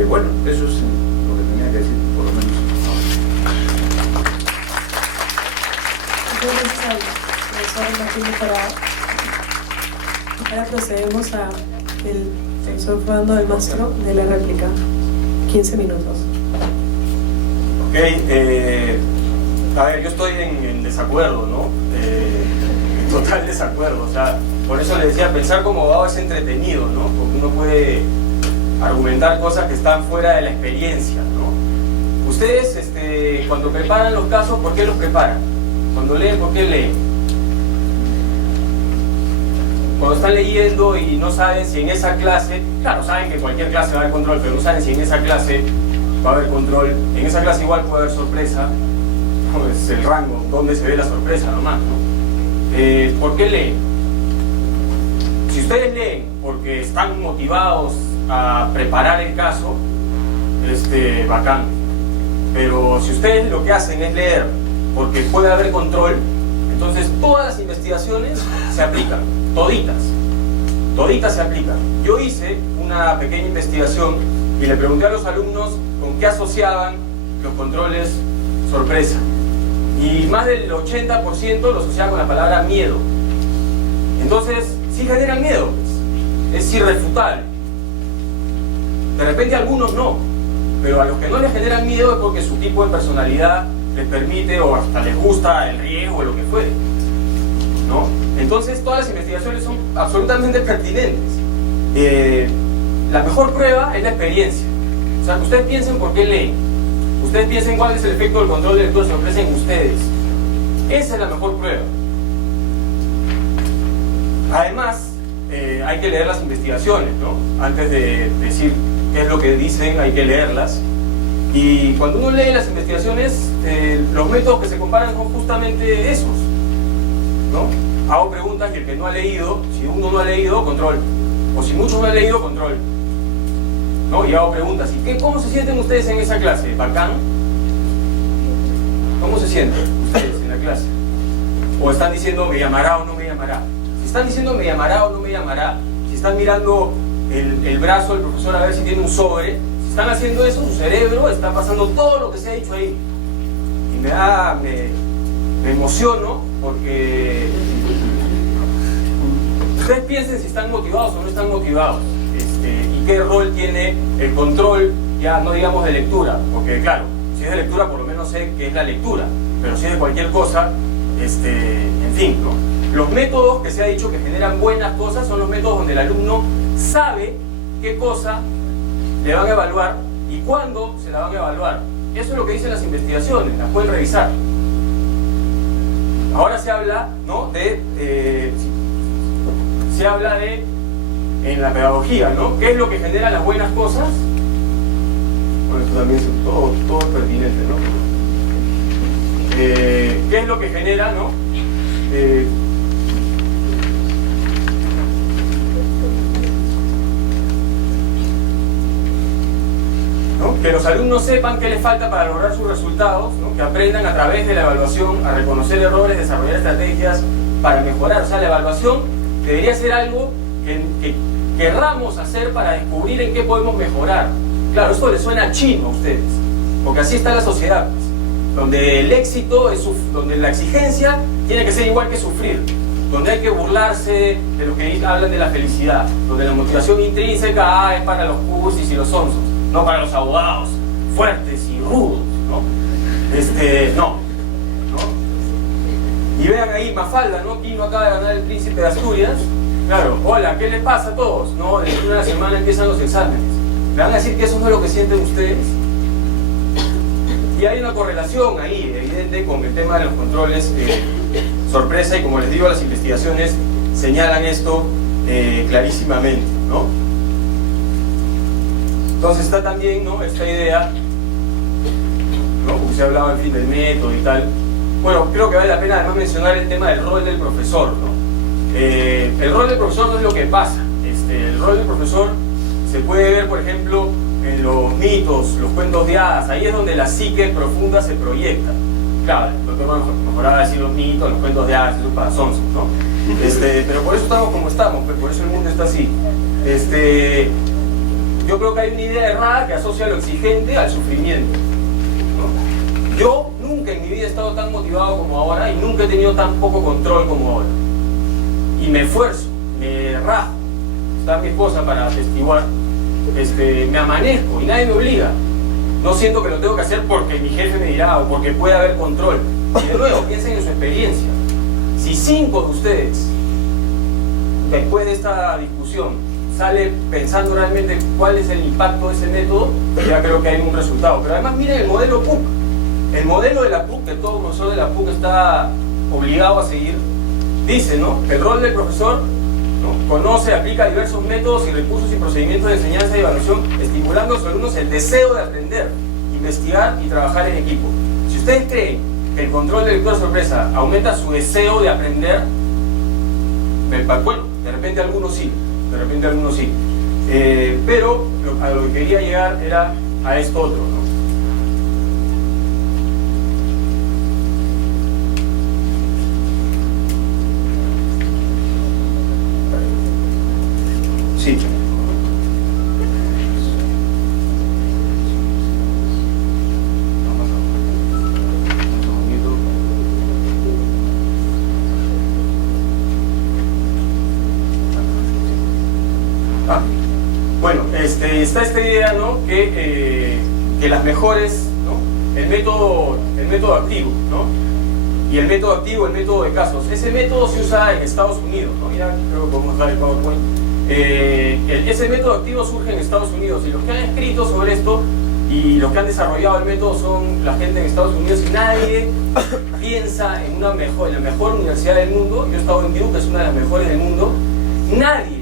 Bueno, eso es lo que tenía que decir por lo menos ahora. Gracias al profesor Martín Nicolás. Ahora procedemos a el profesor Fernando del Mastro de la réplica. 15 minutos. Ok, a ver, yo estoy en desacuerdo, ¿no? En total desacuerdo, o sea, por eso les decía, pensar como abogado es entretenido, ¿no? Porque uno puede argumentar cosas que están fuera de la experiencia, ¿no? Ustedes, cuando preparan los casos, ¿por qué los preparan? Cuando leen, ¿por qué leen? Cuando están leyendo y no saben si en esa clase, claro, saben que en cualquier clase va a haber control, pero no saben si en esa clase va a haber control, en esa clase igual puede haber sorpresa, no, es el rango, donde se ve la sorpresa nomás, ¿no? ¿Por qué leen? Si ustedes leen porque están motivados a preparar el caso, bacán. Pero si ustedes lo que hacen es leer porque puede haber control, entonces todas las investigaciones se aplican, toditas se aplican. Yo hice una pequeña investigación y le pregunté a los alumnos con qué asociaban los controles sorpresa, y más del 80% lo asociaban con la palabra miedo. Entonces sí generan miedo, pues. Es irrefutable. De repente a algunos no, pero a los que no les generan miedo es porque su tipo de personalidad les permite o hasta les gusta el riesgo o lo que fuere, ¿no? Entonces todas las investigaciones son absolutamente pertinentes. La mejor prueba es la experiencia. O sea, que ustedes piensen por qué leen, ustedes piensen cuál es el efecto del control de lectura sorpresa en ustedes. Esa es la mejor prueba. Además, hay que leer las investigaciones, ¿no? Antes de decir qué es lo que dicen, hay que leerlas. Y cuando uno lee las investigaciones, los métodos que se comparan son justamente esos, ¿no? Hago preguntas y el que no ha leído, si uno no ha leído, control. O si muchos no han leído, control, ¿no? Y hago preguntas. ¿Y cómo se sienten ustedes en esa clase? ¿Bacán? ¿Cómo se sienten ustedes en la clase? ¿O están diciendo me llamará o no me llamará? Si están diciendo me llamará o no me llamará, si están mirando el brazo del profesor a ver si tiene un sobre, si están haciendo eso, su cerebro está pasando todo lo que se ha dicho ahí. Y me emociono porque ustedes piensen si están motivados o no están motivados, y qué rol tiene el control, ya no digamos de lectura, porque claro, si es de lectura por lo menos sé que es la lectura, pero si es de cualquier cosa, en fin, ¿no? Los métodos que se ha dicho que generan buenas cosas son los métodos donde el alumno sabe qué cosa le van a evaluar y cuándo se la van a evaluar. Eso es lo que dicen las investigaciones, las pueden revisar. Ahora se habla, ¿no? Se habla de, en la pedagogía, ¿no? ¿Qué es lo que genera las buenas cosas? Bueno, esto también es todo pertinente, ¿no? ¿Qué es lo que genera, ¿no? Que los alumnos sepan qué les falta para lograr sus resultados, ¿no? Que aprendan a través de la evaluación a reconocer errores, desarrollar estrategias para mejorar. O sea, la evaluación debería ser algo que querramos hacer para descubrir en qué podemos mejorar. Claro, esto les suena chino a ustedes, porque así está la sociedad, pues, donde el éxito es donde la exigencia tiene que ser igual que sufrir, donde hay que burlarse de lo que hablan de la felicidad, donde la motivación intrínseca es para los cursis y los onzos, no para los abogados fuertes y rudos, ¿no? No. Y vean ahí Mafalda, ¿no? Quino acaba de ganar el Príncipe de Asturias, Claro, hola, ¿qué les pasa a todos? No, dentro de una semana empiezan los exámenes. ¿Me van a decir que eso no es lo que sienten ustedes? Y hay una correlación ahí, evidente, con el tema de los controles sorpresa, y como les digo, las investigaciones señalan esto clarísimamente, ¿no? Entonces está también, ¿no?, esta idea, ¿no?, porque se ha hablado, en fin, del método y tal. Bueno, creo que vale la pena además mencionar el tema del rol del profesor, ¿no? El rol del profesor no es lo que pasa. El rol del profesor se puede ver, por ejemplo, en los mitos, los cuentos de hadas. Ahí es donde la psique profunda se proyecta. Claro, el doctor mejoraba decir los mitos, los cuentos de hadas, eso para sonsos, ¿no? Pero por eso estamos como estamos, pues por eso el mundo está así. Yo creo que hay una idea errada que asocia lo exigente al sufrimiento, ¿no? Yo nunca en mi vida he estado tan motivado como ahora y nunca he tenido tan poco control como ahora. Y me esfuerzo, me rajo, está mi esposa para atestiguar, me amanezco y nadie me obliga. No siento que lo tengo que hacer porque mi jefe me dirá o porque puede haber control. Y de nuevo, piensen en su experiencia. Si 5 de ustedes, después de esta discusión, sale pensando realmente cuál es el impacto de ese método, ya creo que hay un resultado. Pero además miren el modelo PUC. El modelo de la PUC, que todo profesor de la PUC está obligado a seguir, dice, ¿no?, que el rol del profesor, ¿no?, conoce, aplica diversos métodos y recursos y procedimientos de enseñanza y evaluación, estimulando a sus alumnos el deseo de aprender, investigar y trabajar en equipo. Si ustedes creen que el control del lector sorpresa aumenta su deseo de aprender, bueno, de repente algunos sí, pero a lo que quería llegar era a esto otro, ¿no? Sí. Bueno, está esta idea, ¿no?, que las mejores, ¿no?, el método activo, ¿no?, y el método activo, el método de casos. Ese método se usa en Estados Unidos, ¿no? Ya creo que podemos dejar el PowerPoint. Ese método activo surge en Estados Unidos, y los que han escrito sobre esto y los que han desarrollado el método son la gente en Estados Unidos, y nadie piensa en la mejor universidad del mundo. Yo he estado en Duke, que es una de las mejores del mundo. Nadie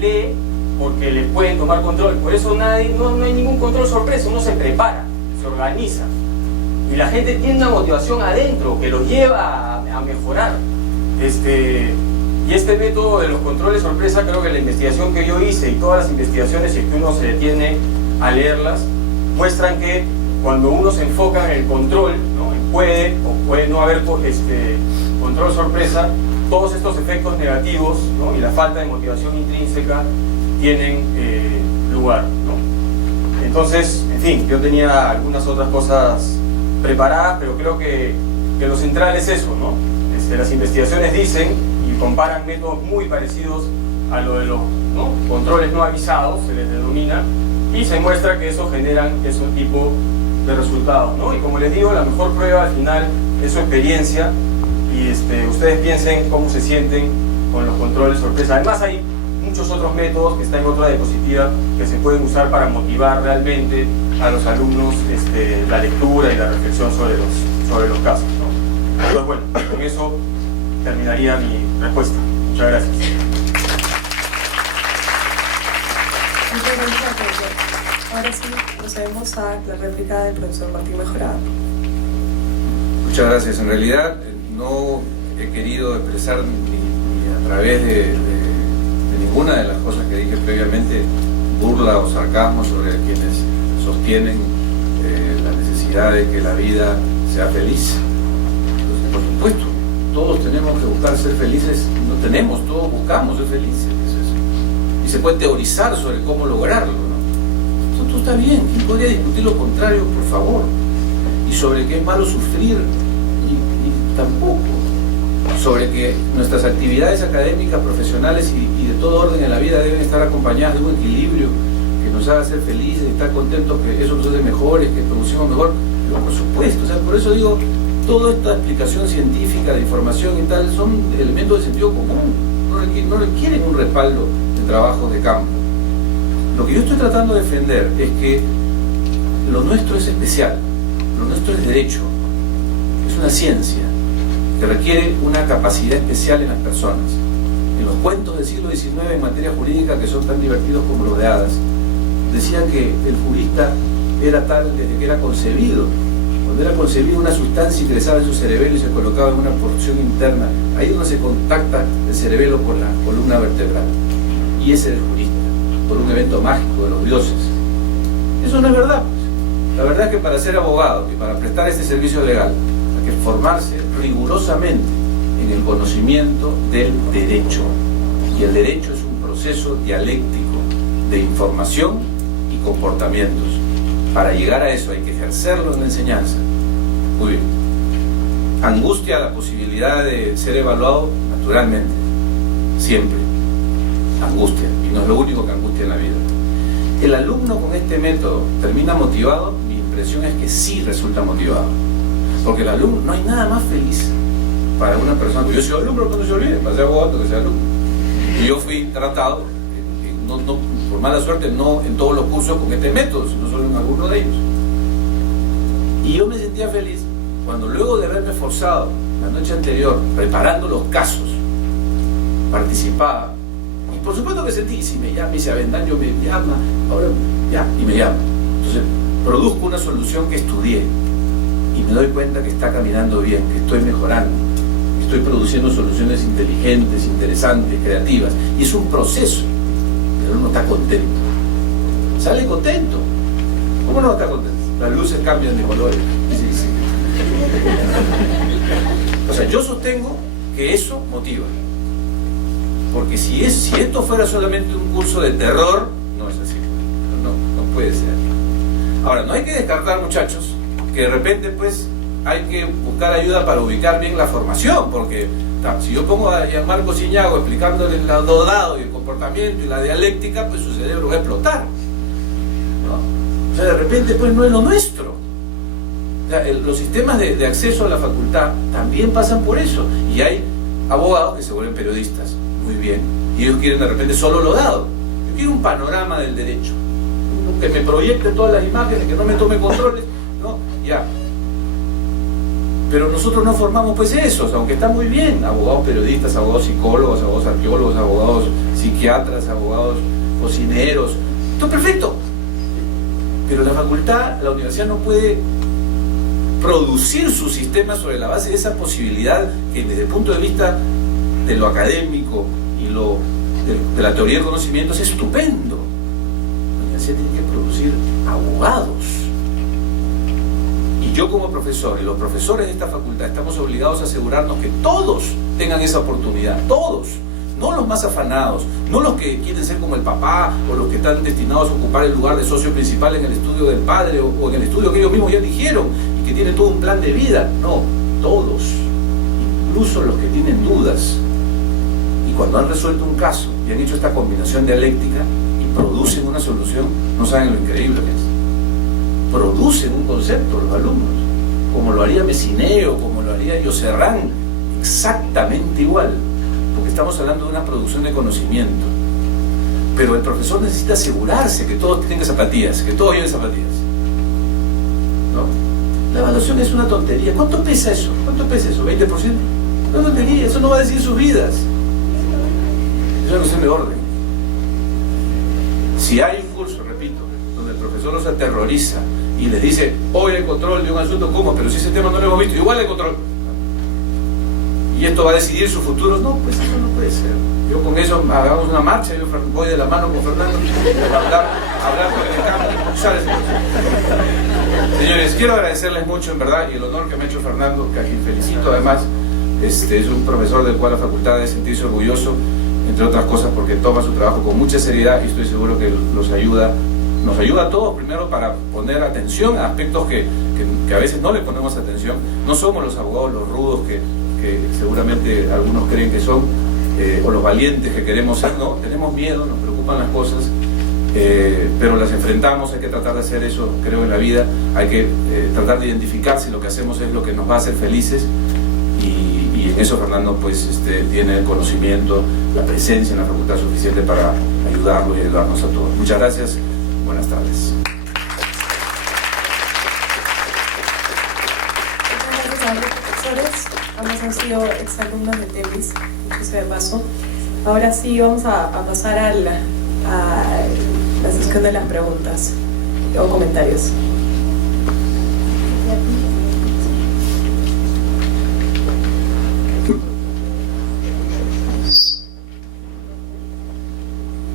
lee porque le pueden tomar control, por eso no hay ningún control sorpresa. Uno se prepara, se organiza, y la gente tiene una motivación adentro que los lleva a mejorar. Y este método de los controles sorpresa, creo que la investigación que yo hice y todas las investigaciones, si es que uno se detiene a leerlas, muestran que cuando uno se enfoca en el control, ¿no?, puede o puede no haber control sorpresa, todos estos efectos negativos, ¿no?, y la falta de motivación intrínseca tienen lugar, ¿no? Entonces, en fin, yo tenía algunas otras cosas preparadas, pero creo que lo central es eso, ¿no? Las investigaciones dicen y comparan métodos muy parecidos a lo de los, ¿no?, controles no avisados, se les denomina, y se muestra que eso generan ese tipo de resultados, ¿no? Y como les digo, la mejor prueba al final es su experiencia, y ustedes piensen cómo se sienten con los controles sorpresa. Además hay muchos otros métodos que están en otra diapositiva que se pueden usar para motivar realmente a los alumnos la lectura y la reflexión sobre los casos, ¿no? Entonces, bueno, con eso terminaría mi respuesta. Muchas gracias. Muchas gracias, profesor. Ahora sí, procedemos a la réplica del profesor Martín Mejorada. Muchas gracias. En realidad no he querido expresar ni a través de ninguna de las cosas que dije previamente burla o sarcasmo sobre quienes sostienen la necesidad de que la vida sea feliz. Entonces, por supuesto, todos tenemos que buscar ser felices, todos buscamos ser felices, y se puede teorizar sobre cómo lograrlo, ¿no? Esto está bien, ¿quién podría discutir lo contrario, por favor? Y sobre que es malo sufrir, y tampoco. Sobre que nuestras actividades académicas, profesionales y de todo orden en la vida deben estar acompañadas de un equilibrio que nos haga ser felices, estar contentos, que eso nos hace mejores, que producimos mejor. Pero por supuesto, o sea, por eso digo, toda esta explicación científica de información y tal son elementos de sentido común. No requieren un respaldo de trabajos de campo. Lo que yo estoy tratando de defender es que lo nuestro es especial, lo nuestro es derecho, es una ciencia que requiere una capacidad especial en las personas. En los cuentos del siglo XIX en materia jurídica, que son tan divertidos como los de hadas, decían que el jurista era tal desde que era concebido. Cuando era concebido, una sustancia ingresaba en su cerebelo y se colocaba en una porción interna, ahí donde se contacta el cerebelo con la columna vertebral. Y ese era el jurista, por un evento mágico de los dioses. Eso no es verdad, pues. La verdad es que para ser abogado y para prestar este servicio legal hay que formarse rigurosamente en el conocimiento del derecho. Y el derecho es un proceso dialéctico de información y comportamientos. Para llegar a eso hay que ejercerlo en la enseñanza. Muy bien. Angustia la posibilidad de ser evaluado, naturalmente, siempre. Angustia, y no es lo único que angustia en la vida. ¿El alumno con este método termina motivado? Mi impresión es que sí resulta motivado. Porque el alumno, no hay nada más feliz para una persona. Yo soy alumno, no se olvide, para ser abogado que sea alumno. Y yo fui tratado, por mala suerte, no en todos los cursos con este método, sino solo en algunos de ellos. Y yo me sentía feliz cuando, luego de haberme esforzado la noche anterior preparando los casos, participaba. Y por supuesto que sentí, si me llama y se Avendaño me llama, ahora ya, y me llama. Entonces produzco una solución que estudié y me doy cuenta que está caminando bien, que estoy mejorando, que estoy produciendo soluciones inteligentes, interesantes, creativas. Y es un proceso. Pero uno está contento, sale contento. ¿Cómo no está contento? Las luces cambian de colores. Sí, sí. O sea, yo sostengo que eso motiva, porque si esto fuera solamente un curso de terror, no es así, no puede ser. Ahora, no hay que descartar, muchachos, que de repente pues hay que buscar ayuda para ubicar bien la formación, porque si yo pongo a Gianmarco Ciñago explicándole el dado y el comportamiento y la dialéctica, pues su cerebro va a explotar, ¿no? O sea, de repente pues no es lo nuestro. O sea, los sistemas de acceso a la facultad también pasan por eso, y hay abogados que se vuelven periodistas, muy bien, y ellos quieren de repente solo lo dado. Yo quiero un panorama del derecho, que me proyecte todas las imágenes, que no me tome controles, ¿no? Ya. Pero nosotros no formamos pues esos, aunque está muy bien, abogados periodistas, abogados psicólogos, abogados arqueólogos, abogados psiquiatras, abogados cocineros, todo perfecto. Pero la facultad, la universidad no puede producir su sistema sobre la base de esa posibilidad que desde el punto de vista de lo académico y de la teoría del conocimiento es estupendo. La universidad tiene que producir abogados. Yo como profesor y los profesores de esta facultad estamos obligados a asegurarnos que todos tengan esa oportunidad, todos, no los más afanados, no los que quieren ser como el papá o los que están destinados a ocupar el lugar de socio principal en el estudio del padre o en el estudio que ellos mismos ya eligieron y que tienen todo un plan de vida. No, todos, incluso los que tienen dudas, y cuando han resuelto un caso y han hecho esta combinación dialéctica y producen una solución, no saben lo increíble que es. Producen un concepto los alumnos, como lo haría Messineo, como lo haría Yoserrán, exactamente igual, porque estamos hablando de una producción de conocimiento. Pero el profesor necesita asegurarse que todos tengan zapatillas, que todos lleven zapatillas, ¿no? La evaluación es una tontería. ¿Cuánto pesa eso? ¿Cuánto pesa eso? ¿20%? No es tontería, eso no va a decir sus vidas. Eso es una cuestión de orden. Si hay un curso, repito, donde el profesor los aterroriza y les dice, hoy el control de un asunto, ¿cómo? Pero si ese tema no lo hemos visto, igual el control. Y esto va a decidir su futuro. No, pues eso no puede ser. Yo con eso hagamos una marcha, yo voy de la mano con Fernando a hablar con el campo, impulsar ese proceso. Señores, quiero agradecerles mucho, en verdad, y el honor que me ha hecho Fernando, que a quien felicito además. Es un profesor del cual la facultad debe sentirse orgulloso, entre otras cosas porque toma su trabajo con mucha seriedad y estoy seguro que nos ayuda a todos, primero para poner atención a aspectos que a veces no le ponemos atención. No somos los abogados los rudos que seguramente algunos creen que son, o los valientes que queremos ser. No, tenemos miedo, nos preocupan las cosas, pero las enfrentamos. Hay que tratar de hacer eso, creo, en la vida. Hay que tratar de identificar si lo que hacemos es lo que nos va a hacer felices, y en eso Fernando pues tiene el conocimiento, la presencia en la facultad suficiente para ayudarlo y ayudarnos a todos. Muchas gracias, buenas tardes. Muchas gracias a los profesores, ambos han sido exalumnos de TEMIS, dicho sea de paso. Ahora sí vamos a pasar a la sección de las preguntas o comentarios.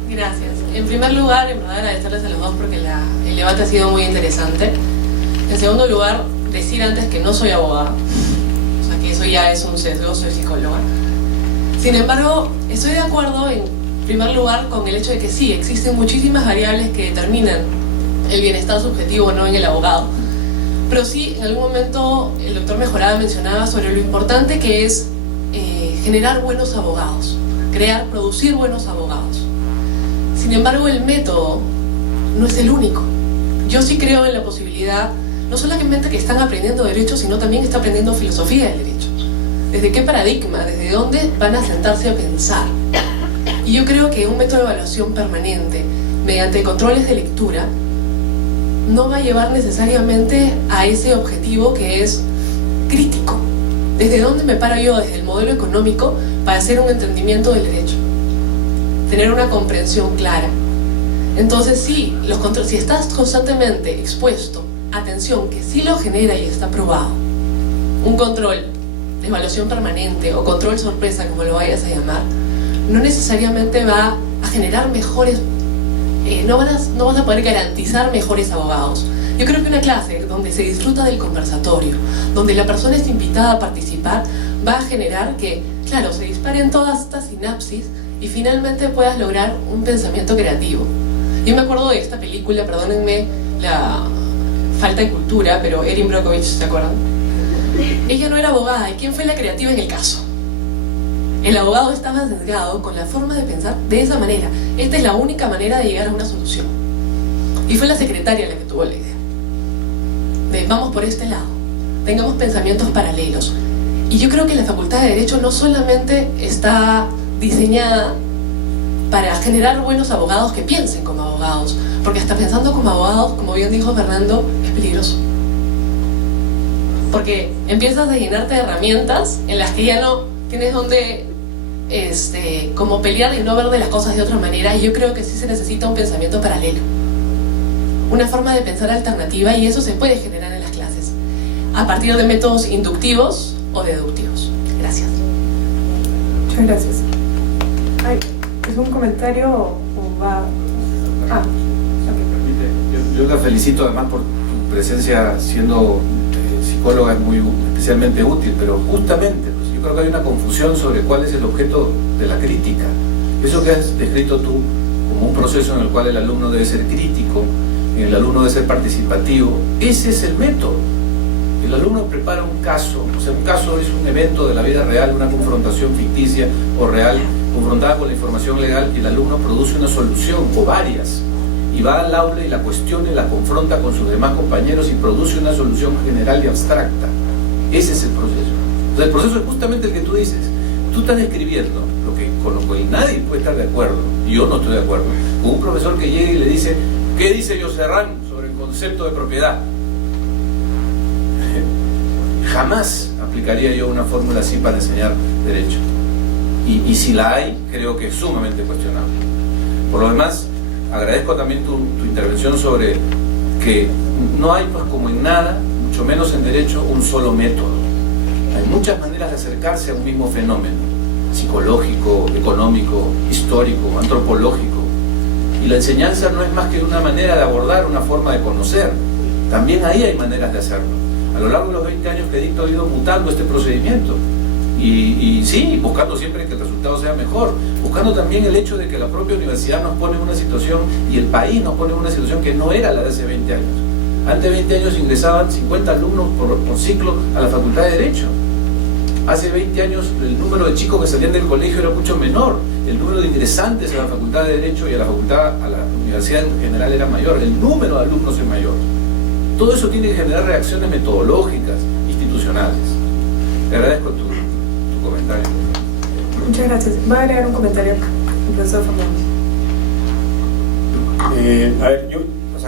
Gracias. En primer lugar, en verdad agradecerles a los dos porque el debate ha sido muy interesante. En segundo lugar, decir antes que no soy abogada, o sea que eso ya es un sesgo, soy psicóloga. Sin embargo, estoy de acuerdo en primer lugar con el hecho de que sí, existen muchísimas variables que determinan el bienestar subjetivo o no en el abogado. Pero sí, en algún momento el doctor Mejorada mencionaba sobre lo importante que es generar buenos abogados, producir buenos abogados. Sin embargo, el método no es el único. Yo sí creo en la posibilidad, no solamente que están aprendiendo derecho, sino también que están aprendiendo filosofía del derecho. ¿Desde qué paradigma? ¿Desde dónde van a sentarse a pensar? Y yo creo que un método de evaluación permanente, mediante controles de lectura, no va a llevar necesariamente a ese objetivo que es crítico. ¿Desde dónde me paro yo? Desde el modelo económico para hacer un entendimiento del derecho. Tener una comprensión clara. Entonces sí, si estás constantemente expuesto, atención, que sí lo genera y está probado, un control de evaluación permanente o control sorpresa, como lo vayas a llamar, no necesariamente va a generar mejores, no vas a poder garantizar mejores abogados. Yo creo que una clase donde se disfruta del conversatorio, donde la persona es invitada a participar, va a generar que, claro, se disparen todas estas sinapsis y finalmente puedas lograr un pensamiento creativo. Yo me acuerdo de esta película, perdónenme la falta de cultura, pero Erin Brockovich, ¿se acuerdan? Ella no era abogada, ¿y quién fue la creativa en el caso? El abogado estaba sesgado con la forma de pensar de esa manera. Esta es la única manera de llegar a una solución. Y fue la secretaria la que tuvo la idea. Vamos por este lado, tengamos pensamientos paralelos. Y yo creo que la Facultad de Derecho no solamente está diseñada para generar buenos abogados que piensen como abogados, porque hasta pensando como abogados, como bien dijo Fernando, es peligroso. Porque empiezas a llenarte de herramientas en las que ya no tienes donde como pelear y no ver de las cosas de otra manera. Y yo creo que sí se necesita un pensamiento paralelo, una forma de pensar alternativa, y eso se puede generar en las clases a partir de métodos inductivos o deductivos. Gracias. Muchas gracias. Ay, ¿es un comentario o va? Ah, okay. Yo la felicito además por tu presencia siendo psicóloga, es muy especialmente útil, pero justamente pues, yo creo que hay una confusión sobre cuál es el objeto de la crítica. Eso que has descrito tú como un proceso en el cual el alumno debe ser crítico, el alumno debe ser participativo, ese es el método. El alumno prepara un caso, o sea, un caso es un evento de la vida real, una confrontación ficticia o real, confrontada con la información legal, y el alumno produce una solución o varias, y va al aula y la cuestiona y la confronta con sus demás compañeros y produce una solución general y abstracta. Ese es el proceso. Entonces el proceso es justamente el que tú dices. Tú estás describiendo con lo que nadie puede estar de acuerdo, y yo no estoy de acuerdo, con un profesor que llega y le dice: ¿qué dice Yoserrán sobre el concepto de propiedad? Jamás aplicaría yo una fórmula así para enseñar derecho. Y si la hay, creo que es sumamente cuestionable. Por lo demás, agradezco también tu intervención sobre que no hay, pues, como en nada, mucho menos en derecho, un solo método. Hay muchas maneras de acercarse a un mismo fenómeno, psicológico, económico, histórico, antropológico. Y la enseñanza no es más que una manera de abordar, una forma de conocer. También ahí hay maneras de hacerlo. A lo largo de los 20 años que dicto, he ido mutando este procedimiento. Y sí, buscando siempre que el resultado sea mejor, buscando también el hecho de que la propia universidad nos pone en una situación y el país nos pone en una situación que no era la de hace 20 años. Antes de 20 años ingresaban 50 alumnos por ciclo a la Facultad de Derecho. Hace 20 años el número de chicos que salían del colegio era mucho menor, el número de ingresantes a la Facultad de Derecho y a la universidad en general era mayor, el número de alumnos es mayor. Todo eso tiene que generar reacciones metodológicas, institucionales. Te agradezco tu comentario. comentario. Muchas gracias. Va a agregar un comentario el profesor Fernández. A ver, yo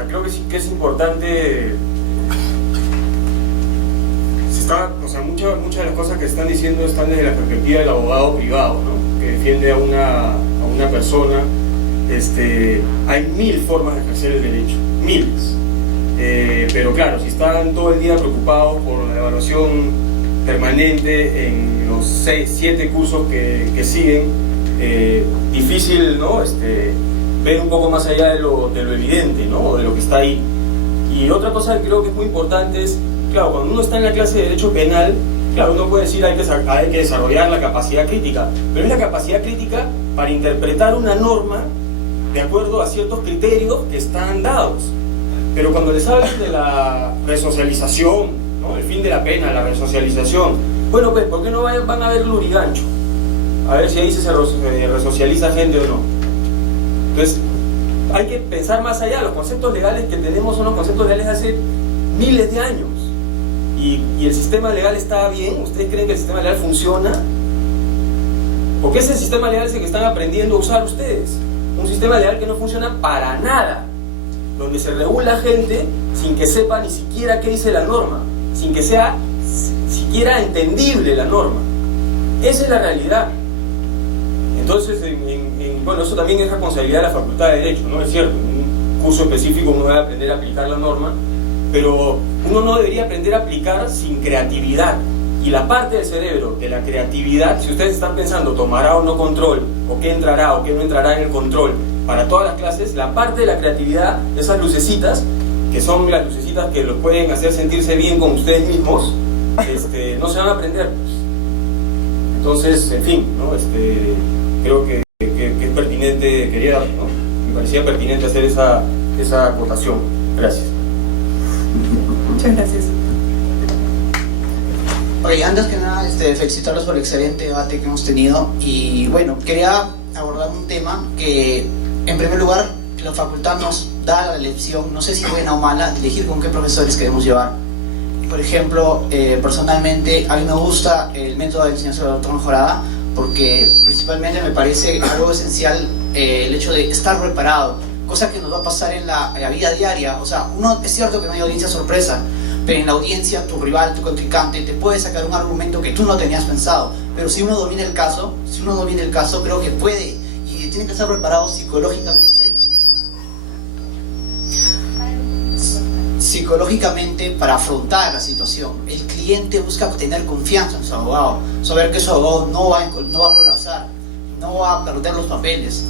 creo que sí que es importante. Muchas de las cosas que están diciendo están desde la perspectiva del abogado privado, ¿no? Que defiende a una persona. Hay mil formas de ejercer el derecho, miles. Pero claro, si están todo el día preocupados por la evaluación permanente en los 7 cursos que siguen, difícil, ¿no? Ver un poco más allá de lo evidente, ¿no? O de lo que está ahí. Y otra cosa que creo que es muy importante es, claro, cuando uno está en la clase de Derecho Penal, claro, uno puede decir hay que desarrollar la capacidad crítica, pero es la capacidad crítica para interpretar una norma de acuerdo a ciertos criterios que están dados. Pero cuando les hablan de la resocialización, ¿no? El fin de la pena, la resocialización, bueno, pues, ¿por qué no van a ver Lurigancho? A ver si ahí se resocializa gente o no. Entonces, hay que pensar más allá. Los conceptos legales que tenemos son los conceptos legales de hace miles de años. Y el sistema legal está bien. ¿Ustedes creen que el sistema legal funciona? Porque ese sistema legal es el que están aprendiendo a usar ustedes. Un sistema legal que no funciona para nada, donde se regula gente sin que sepa ni siquiera qué dice la norma, sin que sea siquiera entendible la norma. Esa es la realidad. Entonces, bueno, eso también es responsabilidad de la Facultad de Derecho, ¿no? Es cierto, en un curso específico uno debe aprender a aplicar la norma, pero uno no debería aprender a aplicar sin creatividad. Y la parte del cerebro de la creatividad, si ustedes están pensando tomará o no control, o qué entrará o qué no entrará en el control para todas las clases, la parte de la creatividad, esas lucecitas, que son las lucecitas que los pueden hacer sentirse bien con ustedes mismos, no se van a aprender. Entonces, en fin, ¿no? Creo que es pertinente, me parecía pertinente hacer esa acotación. Gracias. Muchas gracias. Oye, antes que nada, felicitarlos por el excelente debate que hemos tenido. Y bueno, quería abordar un tema que, en primer lugar, la facultad nos da la elección, no sé si buena o mala, de elegir con qué profesores queremos llevar. Por ejemplo, personalmente, a mí me gusta el método de enseñanza de la doctora Mejorada, porque principalmente me parece algo esencial el hecho de estar preparado, cosa que nos va a pasar en la vida diaria. O sea, es cierto que no hay audiencia sorpresa, pero en la audiencia tu rival, tu contrincante, te puede sacar un argumento que tú no tenías pensado. Pero si uno domina el caso, creo que puede y tiene que estar preparado psicológicamente para afrontar la situación. El cliente busca tener confianza en su abogado, saber que su abogado no va a colapsar, no va a perder los papeles.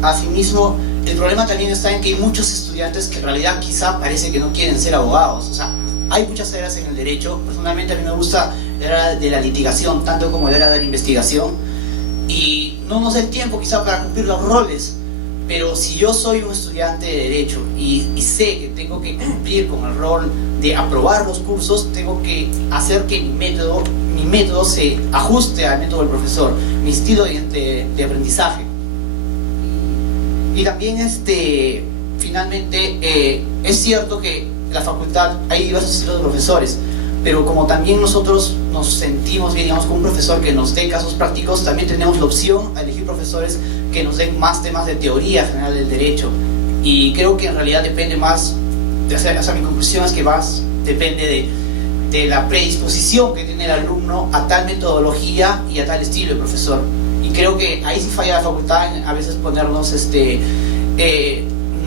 Asimismo, el problema también está en que hay muchos estudiantes que en realidad quizá parece que no quieren ser abogados. O sea, hay muchas áreas en el derecho. Personalmente a mí me gusta la área de la litigación tanto como la área de la investigación, y no nos da el tiempo quizá para cumplir los roles. Pero si yo soy un estudiante de derecho y sé que tengo que cumplir con el rol de aprobar los cursos, tengo que hacer que mi método se ajuste al método del profesor, mi estilo de aprendizaje. Y también finalmente es cierto que en la facultad hay diversos estilos de profesores, pero como también nosotros nos sentimos bien, digamos, con un profesor que nos dé casos prácticos, también tenemos la opción a elegir profesores que nos den más temas de teoría general del derecho. Y creo que en realidad depende más, mi conclusión es que depende de la predisposición que tiene el alumno a tal metodología y a tal estilo de profesor. Y creo que ahí sí falla la facultad a veces ponernos,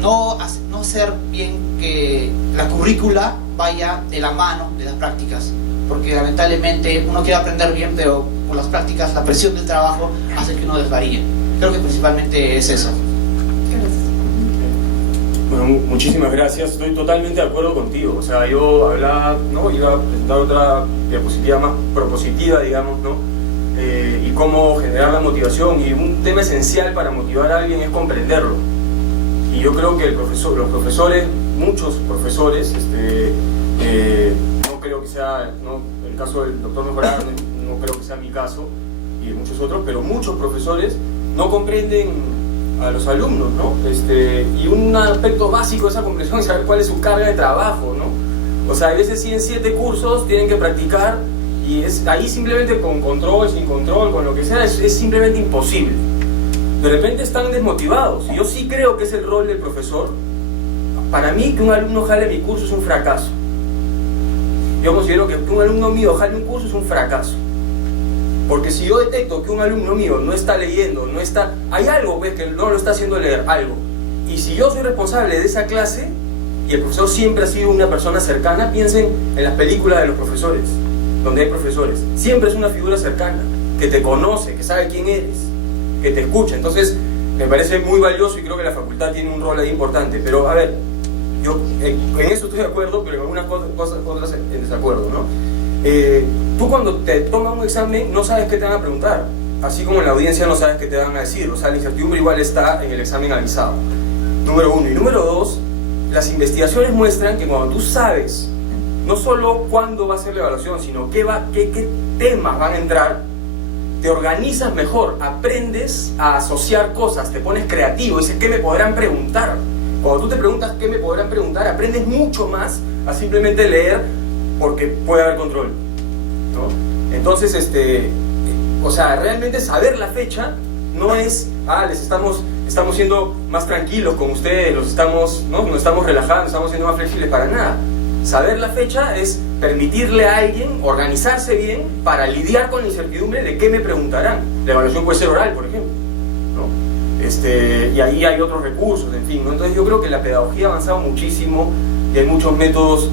no hacer bien que la currícula vaya de la mano de las prácticas, porque lamentablemente uno quiere aprender bien, pero por las prácticas, la presión del trabajo hace que uno desvaríe. Creo que principalmente es eso. Bueno, muchísimas gracias. Estoy totalmente de acuerdo contigo. O sea, yo hablaba, ¿no? Iba a presentar otra diapositiva más propositiva, digamos, ¿no? Y cómo generar la motivación. Y un tema esencial para motivar a alguien es comprenderlo. Y yo creo que los profesores, muchos profesores, no creo que sea, ¿no? El caso del doctor Mejorada, no creo que sea mi caso, y de muchos otros, pero muchos profesores no comprenden a los alumnos, ¿no? Y un aspecto básico de esa comprensión es saber cuál es su carga de trabajo, ¿no? O sea, a veces sí en 7 cursos tienen que practicar y es ahí simplemente con control, sin control, con lo que sea, es simplemente imposible. De repente están desmotivados, y yo sí creo que es el rol del profesor. Para mí, que un alumno jale mi curso es un fracaso. Yo considero que un alumno mío jale un curso es un fracaso. Porque si yo detecto que un alumno mío no está leyendo, hay algo pues, que no lo está haciendo leer, algo. Y si yo soy responsable de esa clase, y el profesor siempre ha sido una persona cercana, piensen en las películas de los profesores, donde hay profesores. Siempre es una figura cercana, que te conoce, que sabe quién eres, que te escucha. Entonces, me parece muy valioso y creo que la facultad tiene un rol ahí importante. Pero, a ver, yo en eso estoy de acuerdo, pero en algunas cosas otras en desacuerdo, ¿no? Tú cuando te toman un examen no sabes qué te van a preguntar, así como en la audiencia no sabes qué te van a decir. O sea, la incertidumbre igual está en el examen avisado. Número 1. Y número 2, las investigaciones muestran que cuando tú sabes no solo cuándo va a ser la evaluación, sino qué temas van a entrar, te organizas mejor, aprendes a asociar cosas, te pones creativo, dices, ¿qué me podrán preguntar? Cuando tú te preguntas qué me podrán preguntar, aprendes mucho más a simplemente leer, porque puede haber control, ¿no? Entonces, o sea, realmente saber la fecha no es, estamos siendo más tranquilos con ustedes, nos estamos relajando, estamos siendo más flexibles, para nada. Saber la fecha es permitirle a alguien organizarse bien para lidiar con la incertidumbre de qué me preguntarán. La evaluación puede ser oral, por ejemplo, ¿no? Y ahí hay otros recursos, en fin, ¿no? Entonces yo creo que la pedagogía ha avanzado muchísimo y hay muchos métodos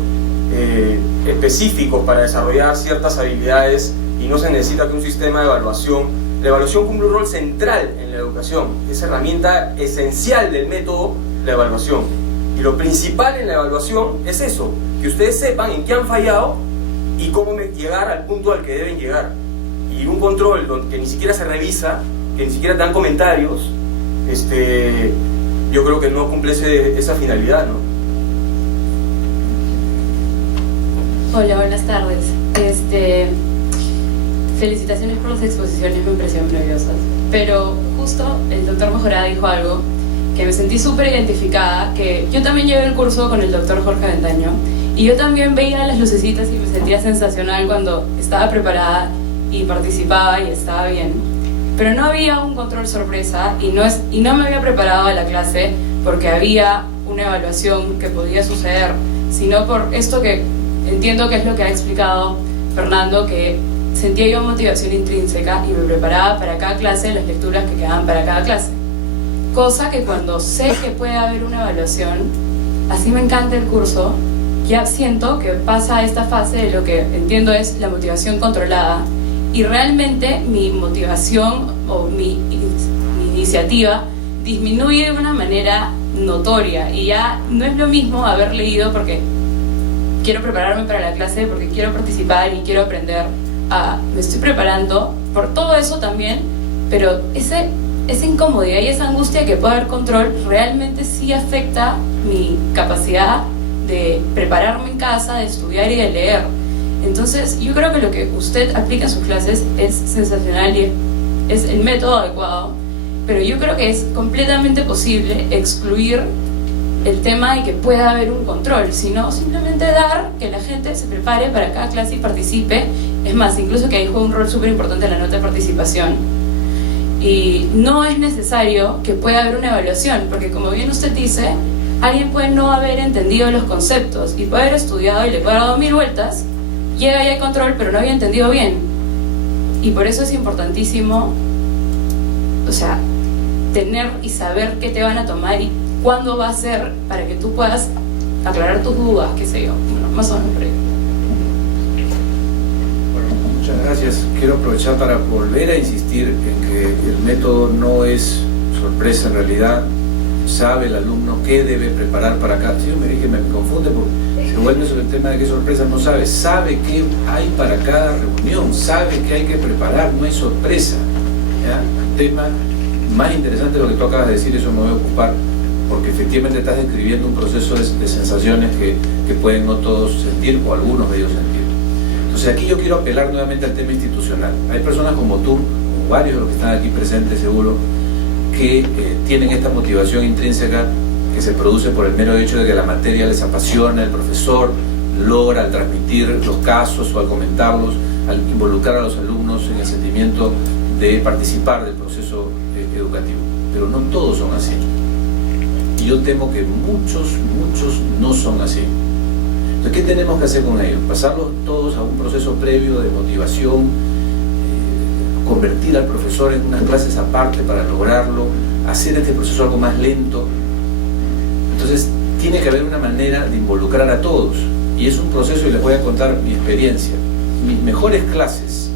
específicos para desarrollar ciertas habilidades y no se necesita que un sistema de evaluación. La evaluación cumple un rol central en la educación, es herramienta esencial del método, la evaluación. Y lo principal en la evaluación es eso, que ustedes sepan en qué han fallado y cómo llegar al punto al que deben llegar. Y un control que ni siquiera se revisa, que ni siquiera te dan comentarios, yo creo que no cumple esa finalidad, ¿no? Hola, buenas tardes. Felicitaciones por las exposiciones, me parecieron maravillosas. Pero justo el doctor Mejorada dijo algo que me sentí súper identificada, que yo también llevé el curso con el doctor Jorge Aventaño y yo también veía las lucecitas y me sentía sensacional cuando estaba preparada y participaba y estaba bien. Pero no había un control sorpresa y no me había preparado a la clase porque había una evaluación que podía suceder, sino por esto que entiendo que es lo que ha explicado Fernando, que sentía yo motivación intrínseca y me preparaba para cada clase las lecturas que quedaban para cada clase. Cosa que cuando sé que puede haber una evaluación, así me encanta el curso, ya siento que pasa esta fase de lo que entiendo es la motivación controlada y realmente mi motivación o mi iniciativa disminuye de una manera notoria y ya no es lo mismo haber leído porque quiero prepararme para la clase, porque quiero participar y quiero aprender. Me estoy preparando por todo eso también, pero esa incomodidad y esa angustia que puede haber control realmente sí afecta mi capacidad de prepararme en casa, de estudiar y de leer. Entonces yo creo que lo que usted aplica en sus clases es sensacional y es el método adecuado, pero yo creo que es completamente posible excluir el tema de que pueda haber un control, sino simplemente dar que la gente se prepare para cada clase y participe. Es más, incluso que ahí juega un rol súper importante la nota de participación. Y no es necesario que pueda haber una evaluación, porque como bien usted dice, alguien puede no haber entendido los conceptos y puede haber estudiado y le puede haber dado 1000 vueltas, llega y hay control, pero no había entendido bien. Y por eso es importantísimo, o sea, tener y saber qué te van a tomar y cuándo va a ser para que tú puedas aclarar tus dudas, qué sé yo, bueno, más o menos por ahí. Bueno, muchas gracias. Quiero aprovechar para volver a insistir en que el método no es sorpresa en realidad. Sabe el alumno qué debe preparar para cada... Sí, me dije, me confunde porque se vuelve sobre el tema de qué sorpresa no sabe qué hay para cada reunión, sabe qué hay que preparar, no hay sorpresa, ¿ya? El tema más interesante de lo que tú acabas de decir, eso me voy a ocupar, porque efectivamente estás describiendo un proceso de sensaciones que pueden no todos sentir o algunos de ellos sentir. Entonces aquí yo quiero apelar nuevamente al tema institucional. Hay personas como tú, como varios de los que están aquí presentes seguro, que tienen esta motivación intrínseca que se produce por el mero hecho de que la materia les apasiona, el profesor logra al transmitir los casos o al comentarlos al involucrar a los alumnos en el sentimiento de participar del proceso educativo. Pero no todos son así. Y yo temo que muchos no son así. Entonces, ¿qué tenemos que hacer con ellos? Pasarlos todos a un proceso previo de motivación, convertir al profesor en unas clases aparte para lograrlo, hacer este proceso algo más lento. Entonces, tiene que haber una manera de involucrar a todos. Y es un proceso, y les voy a contar mi experiencia. Mis mejores clases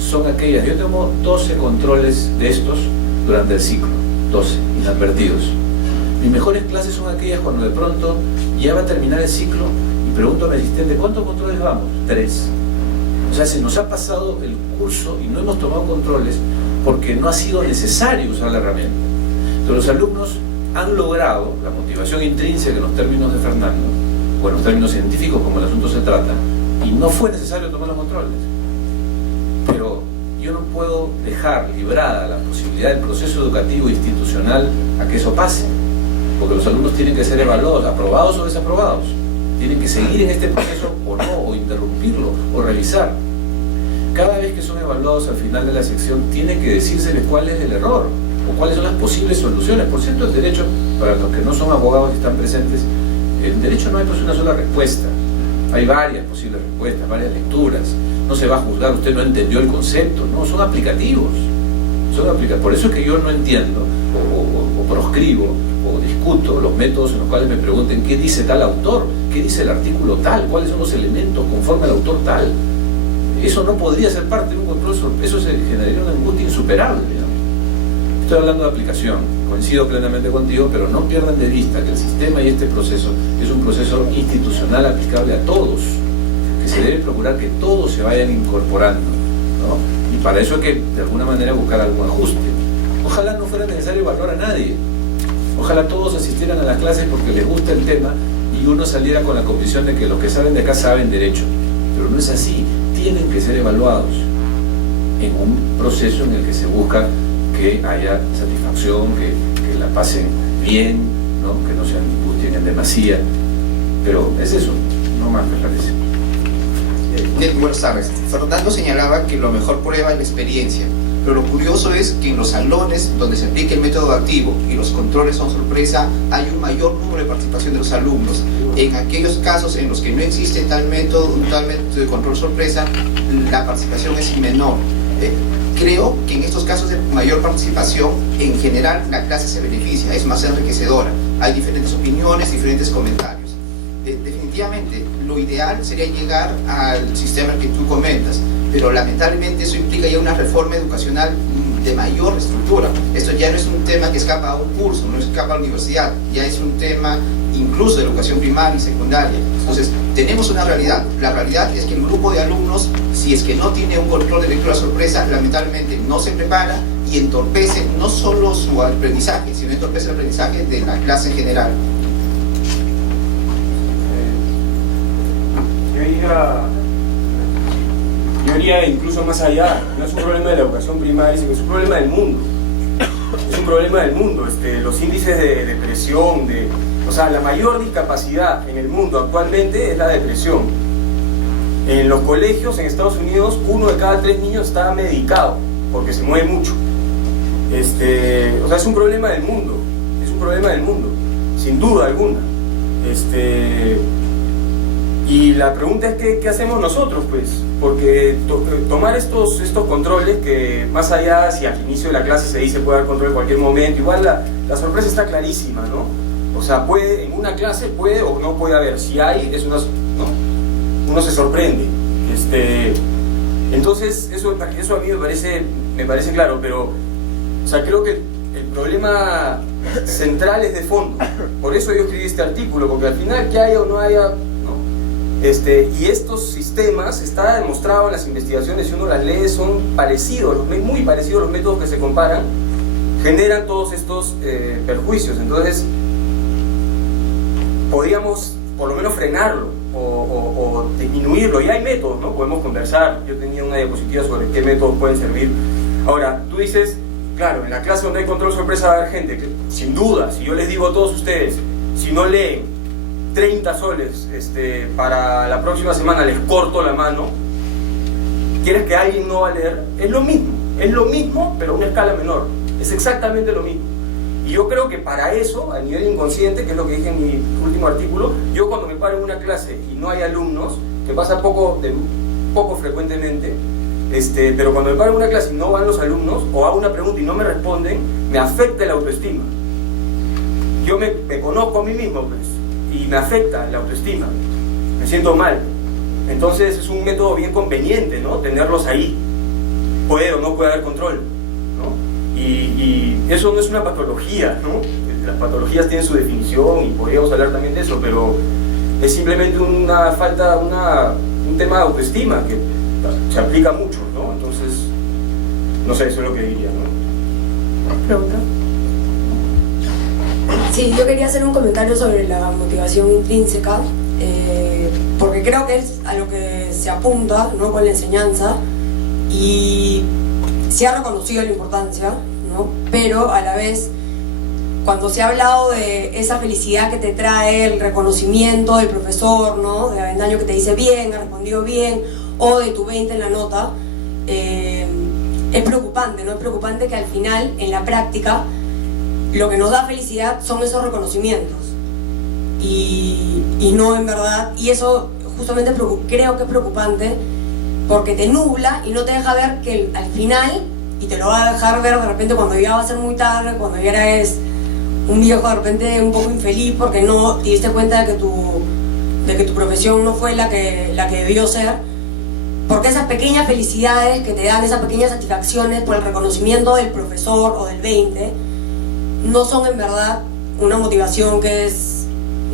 son aquellas, yo tengo 12 controles de estos durante el ciclo, 12, inadvertidos. Mis mejores clases son aquellas cuando de pronto ya va a terminar el ciclo y pregunto a mi asistente, ¿cuántos controles vamos? 3. O sea, se nos ha pasado el curso y no hemos tomado controles porque no ha sido necesario usar la herramienta. Entonces los alumnos han logrado la motivación intrínseca en los términos de Fernando, o en los términos científicos como el asunto se trata, y no fue necesario tomar los controles. Pero yo no puedo dejar librada la posibilidad del proceso educativo institucional a que eso pase, porque los alumnos tienen que ser evaluados, aprobados o desaprobados, tienen que seguir en este proceso o no, o interrumpirlo, o revisar. Cada vez que son evaluados al final de la sección tiene que decírseles cuál es el error o cuáles son las posibles soluciones. Por cierto, el derecho, para los que no son abogados y están presentes, el derecho no hay pues una sola respuesta, hay varias posibles respuestas, varias lecturas. No se va a juzgar, usted no entendió el concepto, no, son aplicativos. Por eso es que yo no entiendo o proscribo o discuto los métodos en los cuales me pregunten qué dice tal autor, qué dice el artículo tal, cuáles son los elementos conforme al autor tal. Eso no podría ser parte de un control, eso se generaría una angustia insuperable, digamos. Estoy hablando de aplicación, coincido plenamente contigo, pero no pierdan de vista que el sistema y este proceso es un proceso institucional aplicable a todos, que se debe procurar que todos se vayan incorporando, ¿no? Y para eso hay que de alguna manera buscar algún ajuste. Ojalá no fuera necesario evaluar a nadie, ojalá todos asistieran a las clases porque les gusta el tema y uno saliera con la convicción de que los que saben de acá saben derecho, pero no es así. Tienen que ser evaluados en un proceso en el que se busca que haya satisfacción, que la pasen bien, ¿no? Que no se angustien en demasía, pero es eso, no más me parece. Buenas tardes. Fernando señalaba que lo mejor prueba es la experiencia, pero lo curioso es que en los salones donde se aplica el método activo y los controles son sorpresa, hay un mayor número de participación de los alumnos. En aquellos casos en los que no existe tal método de control sorpresa, la participación es menor. Creo que en estos casos de mayor participación, en general la clase se beneficia, es más enriquecedora. Hay diferentes opiniones, diferentes comentarios. Definitivamente, lo ideal sería llegar al sistema que tú comentas, pero lamentablemente eso implica ya una reforma educacional de mayor estructura. Esto ya no es un tema que escapa a un curso, no escapa a la universidad, ya es un tema incluso de educación primaria y secundaria. Entonces, tenemos una realidad. La realidad es que el grupo de alumnos, si es que no tiene un control de lectura sorpresa, lamentablemente no se prepara y entorpece no solo su aprendizaje, sino entorpece el aprendizaje de la clase en general. Yo iría incluso más allá. No es un problema de la educación primaria, sino es un problema del mundo. Es un problema del mundo. Los índices de depresión, o sea, la mayor discapacidad en el mundo actualmente es la depresión. En los colegios en Estados Unidos, 1 de cada 3 niños está medicado porque se mueve mucho. O sea, es un problema del mundo. Es un problema del mundo, sin duda alguna. Y la pregunta es ¿qué hacemos nosotros? Pues, porque tomar estos controles, que más allá si al inicio de la clase se dice puede dar control en cualquier momento, igual la sorpresa está clarísima, ¿no? O sea, en una clase puede o no puede haber. Si hay, ¿no? Uno se sorprende. Entonces, eso a mí me parece claro, pero o sea, creo que el problema central es de fondo. Por eso yo escribí este artículo, porque al final, que haya o no haya, y estos sistemas, está demostrado en las investigaciones, si uno las lee, son parecidos, muy parecidos a los métodos que se comparan, generan todos estos perjuicios. Entonces, podríamos por lo menos frenarlo o disminuirlo, y hay métodos, ¿no? Podemos conversar. Yo tenía una diapositiva sobre qué métodos pueden servir. Ahora, tú dices, claro, en la clase donde hay control sorpresa va a haber gente que, sin duda, si yo les digo a todos ustedes, si no leen 30 soles para la próxima semana, les corto la mano, quieres que alguien no va a leer, es lo mismo, pero a una escala menor, es exactamente lo mismo. Y yo creo que para eso, a nivel inconsciente, que es lo que dije en mi último artículo, yo cuando me paro en una clase y no hay alumnos, que pasa poco frecuentemente, pero cuando me paro en una clase y no van los alumnos, o hago una pregunta y no me responden, me afecta la autoestima. Yo me conozco a mí mismo, pues, y me afecta la autoestima, me siento mal. Entonces es un método bien conveniente, ¿no? Tenerlos ahí. Puede o no puede haber control, ¿no? Y eso no es una patología, ¿no? Las patologías tienen su definición y podríamos hablar también de eso, pero es simplemente una falta, un tema de autoestima que se aplica mucho, ¿no? Entonces, no sé, eso es lo que diría, ¿no? ¿Pregunta? Sí, yo quería hacer un comentario sobre la motivación intrínseca, porque creo que es a lo que se apunta, ¿no?, con la enseñanza, y se ha reconocido la importancia, ¿no? Pero a la vez, cuando se ha hablado de esa felicidad que te trae el reconocimiento del profesor, ¿no?, de Avendaño, que te dice bien, ha respondido bien, o de tu 20 en la nota, es preocupante, ¿no? Es preocupante que al final, en la práctica, lo que nos da felicidad son esos reconocimientos y no en verdad, y eso justamente creo que es preocupante porque te nubla y no te deja ver que al final, y te lo va a dejar ver de repente cuando ya va a ser muy tarde, cuando ya eres un viejo de repente un poco infeliz porque no te diste cuenta de que tu profesión no fue la que debió ser, porque esas pequeñas felicidades que te dan, esas pequeñas satisfacciones por el reconocimiento del profesor o del 20, no son en verdad una motivación que es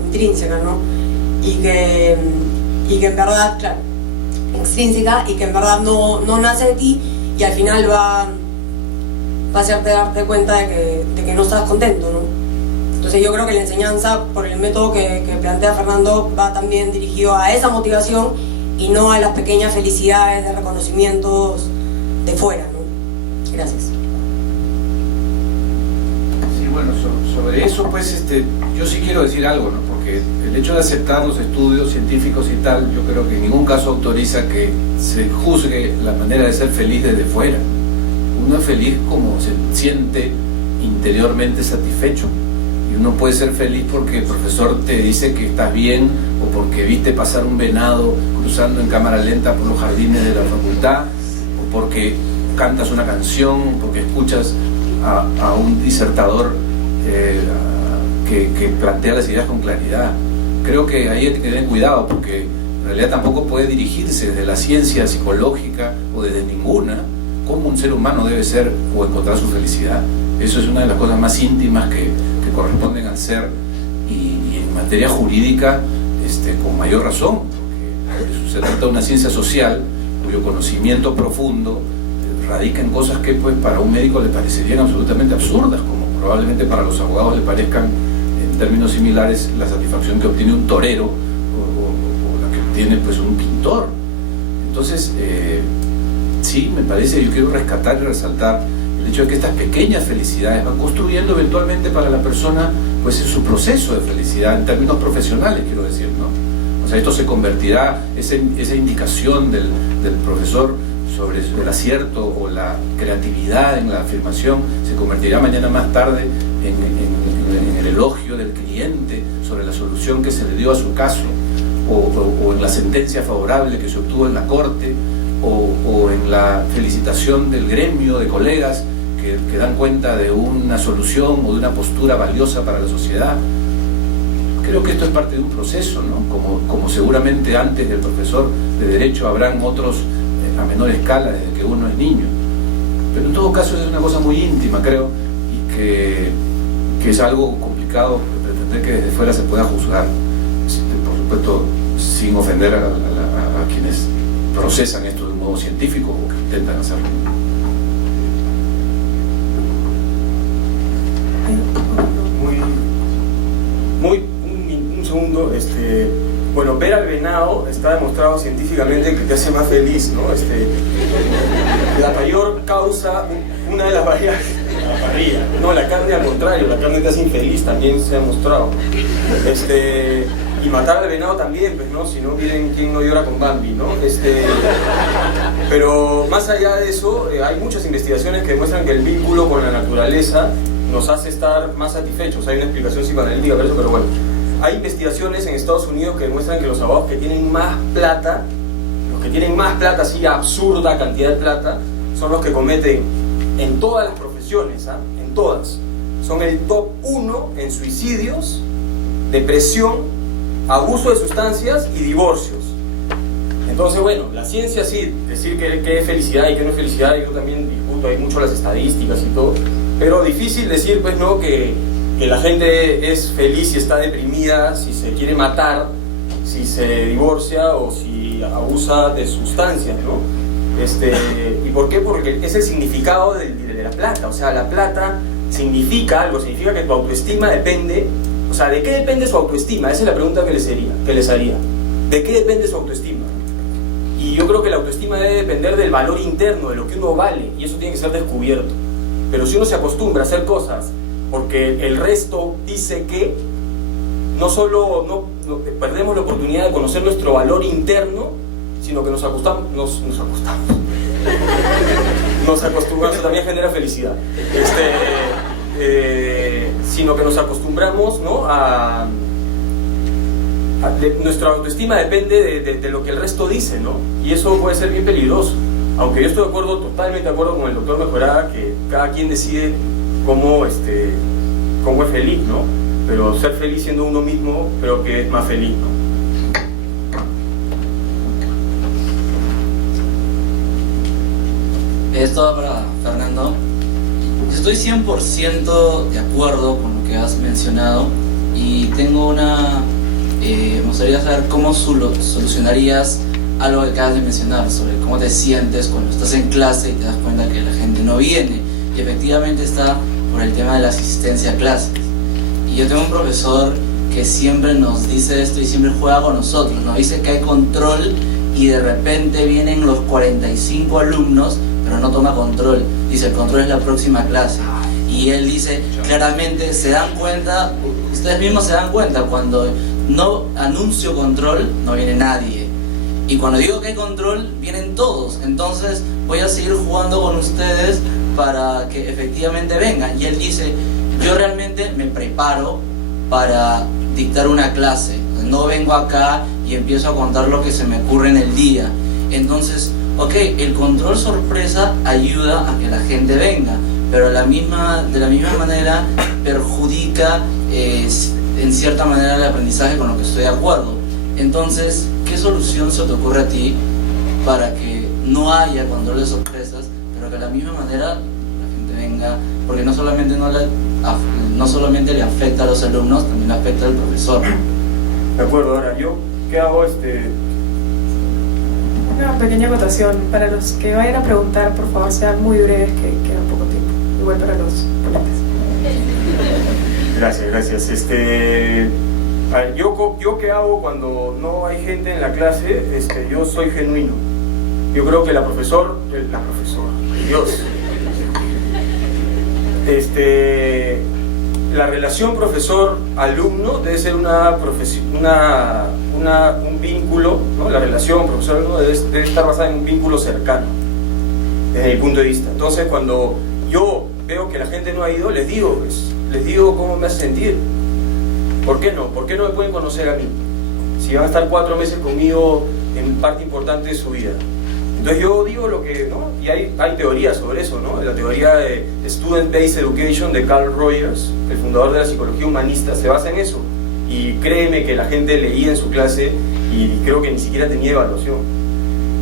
intrínseca, ¿no? Y que en verdad, claro, extrínseca, y que en verdad no nace de ti, y al final va a hacerte darte cuenta de que no estás contento, ¿no? Entonces yo creo que la enseñanza, por el método que plantea Fernando, va también dirigido a esa motivación y no a las pequeñas felicidades de reconocimientos de fuera, ¿no? Gracias. Bueno, sobre eso, pues, yo sí quiero decir algo, ¿no? Porque el hecho de aceptar los estudios científicos y tal, yo creo que en ningún caso autoriza que se juzgue la manera de ser feliz desde fuera. Uno es feliz como se siente interiormente satisfecho, y uno puede ser feliz porque el profesor te dice que estás bien, o porque viste pasar un venado cruzando en cámara lenta por los jardines de la facultad, o porque cantas una canción, porque escuchas a un disertador que plantea las ideas con claridad. Creo que ahí hay que tener cuidado, porque en realidad tampoco puede dirigirse desde la ciencia psicológica o desde ninguna cómo un ser humano debe ser o encontrar su felicidad. Eso es una de las cosas más íntimas que corresponden al ser, y en materia jurídica con mayor razón, porque se trata de una ciencia social cuyo conocimiento profundo radica en cosas que, pues, para un médico le parecerían absolutamente absurdas, como probablemente para los abogados le parezcan, en términos similares, la satisfacción que obtiene un torero o la que obtiene, pues, un pintor. Entonces, sí, me parece, yo quiero rescatar y resaltar el hecho de que estas pequeñas felicidades van construyendo eventualmente para la persona, pues, en su proceso de felicidad, en términos profesionales, quiero decir, ¿no? O sea, esto se convertirá, esa indicación del profesor sobre el acierto o la creatividad en la afirmación, se convertirá mañana más tarde en el elogio del cliente sobre la solución que se le dio a su caso, o en la sentencia favorable que se obtuvo en la corte, o en la felicitación del gremio de colegas que dan cuenta de una solución o de una postura valiosa para la sociedad. Creo que esto es parte de un proceso, ¿no? Como seguramente antes del profesor de Derecho habrán otros a menor escala desde que uno es niño. Pero en todo caso es una cosa muy íntima, creo, y que es algo complicado pretender que desde fuera se pueda juzgar, por supuesto sin ofender a quienes procesan esto de un modo científico o que intentan hacerlo. Un segundo, bueno, ver al venado está demostrado científicamente que te hace más feliz, ¿no? La mayor causa, una de las variables, la parrilla. No, la carne al contrario, la carne te hace infeliz, también se ha demostrado. Y matar al venado también, pues, ¿no? Si no, miren quién no llora con Bambi, ¿no? Pero más allá de eso, hay muchas investigaciones que demuestran que el vínculo con la naturaleza nos hace estar más satisfechos. Hay una explicación psicoanalítica para eso, pero bueno. Hay investigaciones en Estados Unidos que demuestran que los abogados que tienen más plata, los que tienen más plata, así absurda cantidad de plata, son los que cometen en todas las profesiones, ¿ah? En todas. Son el top 1 en suicidios, depresión, abuso de sustancias y divorcios. Entonces, bueno, la ciencia sí, decir que es felicidad y que no es felicidad, yo también discuto, hay mucho las estadísticas y todo, pero difícil decir, pues, ¿no?, que la gente es feliz si está deprimida, si se quiere matar, si se divorcia o si abusa de sustancias, ¿no? ¿Y por qué? Porque es el significado de la plata. O sea, la plata significa algo, significa que tu autoestima depende. O sea, ¿de qué depende su autoestima? Esa es la pregunta que les haría. ¿De qué depende su autoestima? Y yo creo que la autoestima debe depender del valor interno, de lo que uno vale, y eso tiene que ser descubierto. Pero si uno se acostumbra a hacer cosas porque el resto dice que, no solo perdemos la oportunidad de conocer nuestro valor interno, sino que nos acostumbramos, eso también genera felicidad, sino que nos acostumbramos, ¿no?, nuestra autoestima depende de lo que el resto dice, ¿no? Y eso puede ser bien peligroso, aunque yo estoy totalmente de acuerdo con el doctor Mejorada, que cada quien decide cómo es feliz, ¿no? Pero ser feliz siendo uno mismo creo que es más feliz, ¿no? Esto para Fernando. Estoy 100% de acuerdo con lo que has mencionado y tengo me gustaría saber cómo solucionarías algo que acabas de mencionar sobre cómo te sientes cuando estás en clase y te das cuenta que la gente no viene, y efectivamente está por el tema de la asistencia a clases. Y yo tengo un profesor que siempre nos dice esto y siempre juega con nosotros, nos dice que hay control y de repente vienen los 45 alumnos pero no toma control, dice el control es la próxima clase. Y él dice claramente, se dan cuenta, ustedes mismos se dan cuenta, cuando no anuncio control no viene nadie, y cuando digo que hay control vienen todos. Entonces voy a seguir jugando con ustedes para que efectivamente vengan. Y él dice, yo realmente me preparo para dictar una clase, no vengo acá y empiezo a contar lo que se me ocurre en el día. Entonces, ok, el control sorpresa ayuda a que la gente venga, pero de la misma manera perjudica en cierta manera el aprendizaje, con lo que estoy de acuerdo. Entonces, ¿qué solución se te ocurre a ti para que no haya control de sorpresas, pero que de la misma manera la gente venga? Porque no solamente le afecta a los alumnos, también le afecta al profesor. De acuerdo, ahora yo, ¿qué hago? Una pequeña acotación. Para los que vayan a preguntar, por favor, sean muy breves, que queda poco tiempo. Igual para los ponentes. Gracias. A ver, yo qué hago cuando no hay gente en la clase. Yo soy genuino. Yo creo que la profesora, Dios. La relación profesor-alumno debe ser un vínculo, ¿no? La relación profesor-alumno debe estar basada en un vínculo cercano, desde mi punto de vista. Entonces, cuando yo veo que la gente no ha ido, les digo cómo me hace sentir. ¿Por qué no? ¿Por qué no me pueden conocer a mí? Si van a estar 4 meses conmigo en parte importante de su vida. Entonces yo digo lo que, ¿no? Y hay teorías sobre eso, ¿no? La teoría de Student-Based Education de Carl Rogers, el fundador de la psicología humanista, se basa en eso. Y créeme que la gente leía en su clase y creo que ni siquiera tenía evaluación.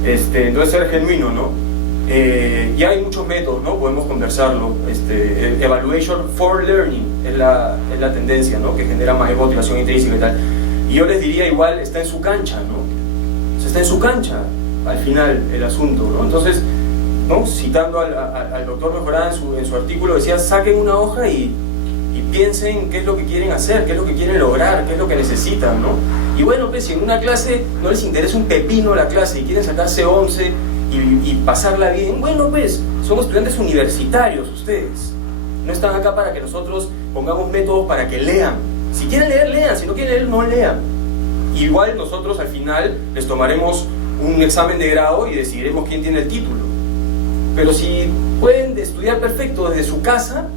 Entonces ser genuino, ¿no? Y hay muchos métodos, ¿no? Podemos conversarlo. Evaluation for Learning es la tendencia, ¿no? Que genera más motivación intrínseca y tal. Y yo les diría igual, está en su cancha, ¿no? O sea, está en su cancha al final el asunto, ¿no? Entonces, ¿no? Citando al doctor Mejorada en su artículo, decía, saquen una hoja y piensen qué es lo que quieren hacer, qué es lo que quieren lograr, qué es lo que necesitan, ¿no? Y bueno, pues si en una clase no les interesa un pepino la clase y quieren sacarse 11 y pasarla bien, bueno, pues son estudiantes universitarios ustedes. No están acá para que nosotros pongamos métodos para que lean. Si quieren leer, lean. Si no quieren leer, no lean. igual nosotros al final les tomaremos un examen de grado y decidiremos quién tiene el título. Pero si pueden estudiar perfecto desde su casa,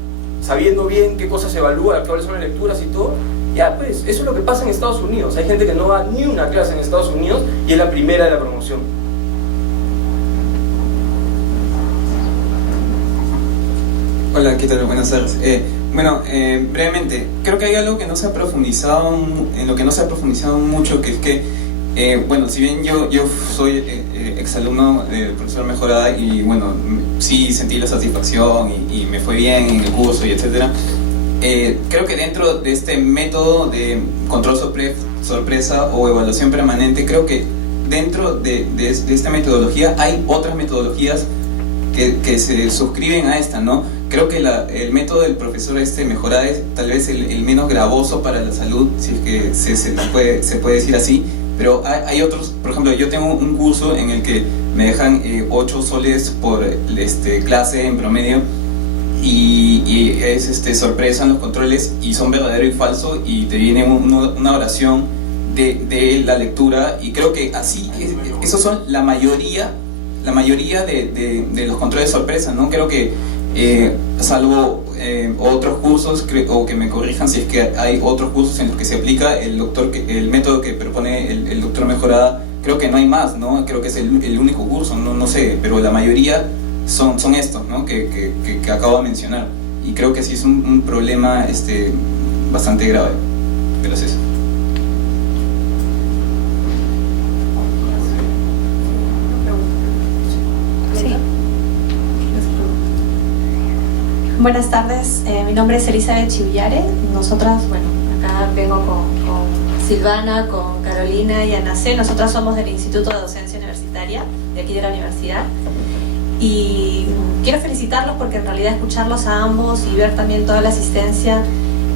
sabiendo bien qué cosas se evalúan, cuáles son las lecturas y todo, ya pues, eso es lo que pasa en Estados Unidos. Hay gente que no va ni una clase en Estados Unidos y es la primera de la promoción. Hola, ¿qué tal? Buenas tardes. Brevemente, creo que hay algo que no se ha profundizado, en lo que no se ha profundizado mucho, que es que, si bien yo soy exalumno del profesor Mejorada y sí sentí la satisfacción y me fue bien en el curso y etcétera, creo que dentro de este método de control sorpresa o evaluación permanente, creo que dentro de esta metodología hay otras metodologías que se suscriben a esta, ¿no? Creo que el método del profesor Mejorada es tal vez el menos gravoso para la salud, si es que se puede decir así, pero hay otros. Por ejemplo, yo tengo un curso en el que me dejan 8 soles por clase en promedio y es sorpresa en los controles y son verdadero y falso y te viene una oración de la lectura, y creo que así esos son la mayoría de los controles sorpresa, ¿no? Creo que salvo otros cursos, o que me corrijan si es que hay otros cursos en los que se aplica el método que propone el doctor Mejorada, creo que no hay más, ¿no? Creo que es el único curso, no sé, pero la mayoría son estos, ¿no? que acabo de mencionar, y creo que sí es un problema bastante grave. Gracias. Buenas tardes, mi nombre es Elizabeth Chiullare. Nosotras, acá vengo con Silvana, con Carolina y Ana C. Nosotras somos del Instituto de Docencia Universitaria, de aquí de la universidad. Y quiero felicitarlos porque en realidad escucharlos a ambos y ver también toda la asistencia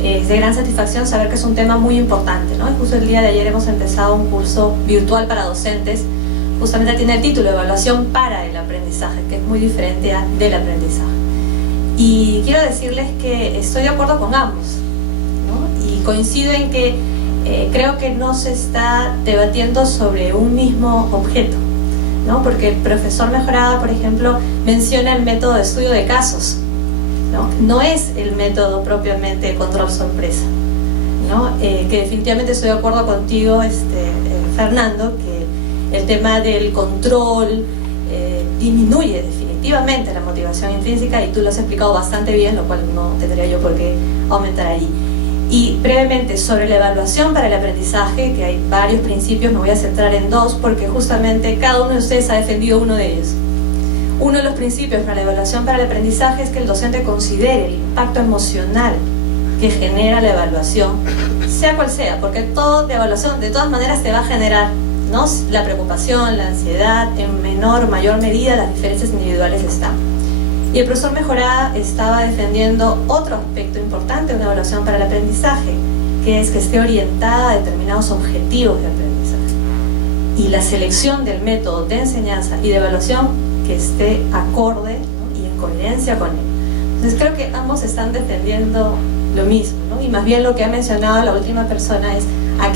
es de gran satisfacción, saber que es un tema muy importante, ¿no? Y justo el día de ayer hemos empezado un curso virtual para docentes. Justamente tiene el título Evaluación para el aprendizaje, que es muy diferente del aprendizaje. Y quiero decirles que estoy de acuerdo con ambos, ¿no? Y coincido en que creo que no se está debatiendo sobre un mismo objeto, ¿no? Porque el profesor Mejorada, por ejemplo, menciona el método de estudio de casos, ¿no? No es el método propiamente de control sorpresa, ¿no? Que definitivamente estoy de acuerdo contigo, Fernando, que el tema del control disminuye definitivamente la motivación intrínseca, y tú lo has explicado bastante bien, lo cual no tendría yo por qué aumentar allí. Y brevemente sobre la evaluación para el aprendizaje, que hay varios principios, me voy a centrar en 2 porque justamente cada uno de ustedes ha defendido uno de ellos. Uno de los principios para la evaluación para el aprendizaje es que el docente considere el impacto emocional que genera la evaluación, sea cual sea, porque todo de evaluación de todas maneras te va a generar, ¿no? La preocupación, la ansiedad, en menor o mayor medida las diferencias individuales están. Y el profesor Mejorada estaba defendiendo otro aspecto importante de una evaluación para el aprendizaje, que es que esté orientada a determinados objetivos de aprendizaje. Y la selección del método de enseñanza y de evaluación que esté acorde, ¿no? Y en coherencia con él. Entonces creo que ambos están defendiendo lo mismo, ¿no? Y más bien lo que ha mencionado la última persona es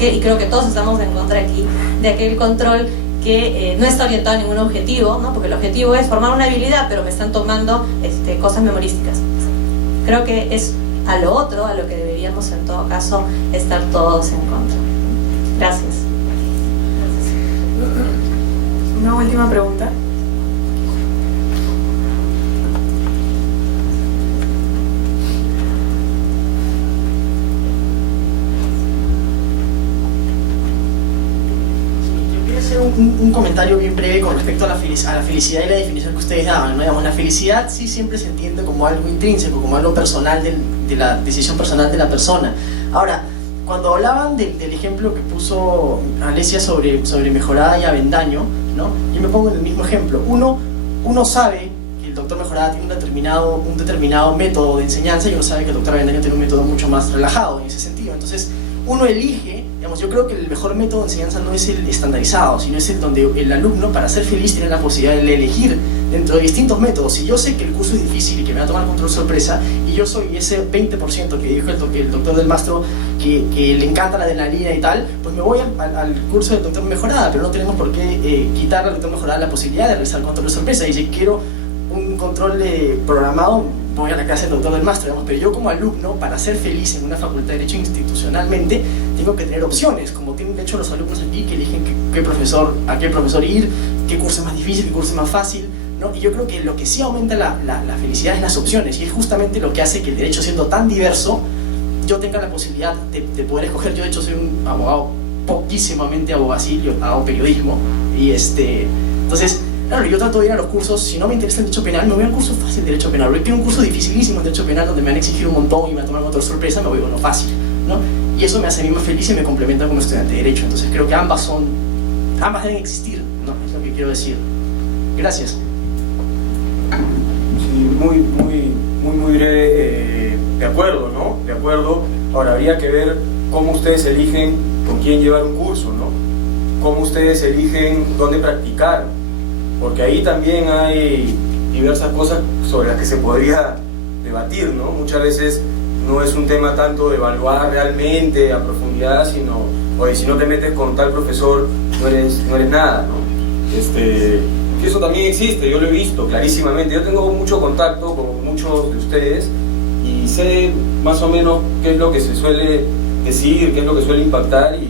y creo que todos estamos en contra aquí, de aquel control que no está orientado a ningún objetivo, ¿no? Porque el objetivo es formar una habilidad, pero me están tomando cosas memorísticas. Creo que es a lo otro a lo que deberíamos en todo caso estar todos en contra. Gracias. Una última pregunta. Un comentario bien breve con respecto a la felicidad y la definición que ustedes daban, ¿no? Digamos, la felicidad sí siempre se entiende como algo intrínseco, como algo personal de la decisión personal de la persona. Ahora, cuando hablaban del ejemplo que puso Alesia sobre Mejorada y Avendaño, ¿no? Yo me pongo en el mismo ejemplo. Uno sabe que el doctor Mejorada tiene un determinado método de enseñanza, y uno sabe que el doctor Avendaño tiene un método mucho más relajado en ese sentido. Entonces, uno elige Digamos, yo creo que el mejor método de enseñanza no es el estandarizado, sino es el donde el alumno, para ser feliz, tiene la posibilidad de elegir dentro de distintos métodos. Si yo sé que el curso es difícil y que me va a tomar control sorpresa, y yo soy ese 20% que dijo el doctor del Mastro, que le encanta la adrenalina y tal, pues me voy al curso del doctor Mejorada, pero no tenemos por qué quitarle al doctor Mejorada la posibilidad de realizar control de sorpresa. Y si quiero un control programado, voy a la clase del doctor del Mastro, digamos. Pero yo como alumno, para ser feliz en una facultad de Derecho institucionalmente, tengo que tener opciones, como tienen de hecho los alumnos aquí, que eligen a qué profesor ir, qué curso es más difícil, qué curso es más fácil, ¿no? Y yo creo que lo que sí aumenta la felicidad es las opciones, y es justamente lo que hace que el derecho, siendo tan diverso, yo tenga la posibilidad de poder escoger. Yo de hecho soy un abogado poquísimamente abogacil, hago periodismo, y entonces, claro, yo trato de ir a los cursos. Si no me interesa el derecho penal, me voy al curso fácil de derecho penal. Hoy tengo un curso dificilísimo en derecho penal donde me van a exigir un montón y me van a tomar otra sorpresa, me voy a uno fácil, ¿no? Y eso me hace a mí más feliz y me complementa como estudiante de derecho. Entonces creo que ambas deben existir, ¿no? Es lo que quiero decir. Gracias. Sí, muy breve, de acuerdo, ¿no? De acuerdo. Ahora, habría que ver cómo ustedes eligen con quién llevar un curso, ¿no? Cómo ustedes eligen dónde practicar, porque ahí también hay diversas cosas sobre las que se podría debatir, ¿no? Muchas veces no es un tema tanto de evaluar realmente a profundidad, sino, oye, si no te metes con tal profesor, no eres nada, ¿no? Que eso también existe, yo lo he visto clarísimamente. Yo tengo mucho contacto con muchos de ustedes y sé más o menos qué es lo que se suele decir, qué es lo que suele impactar, y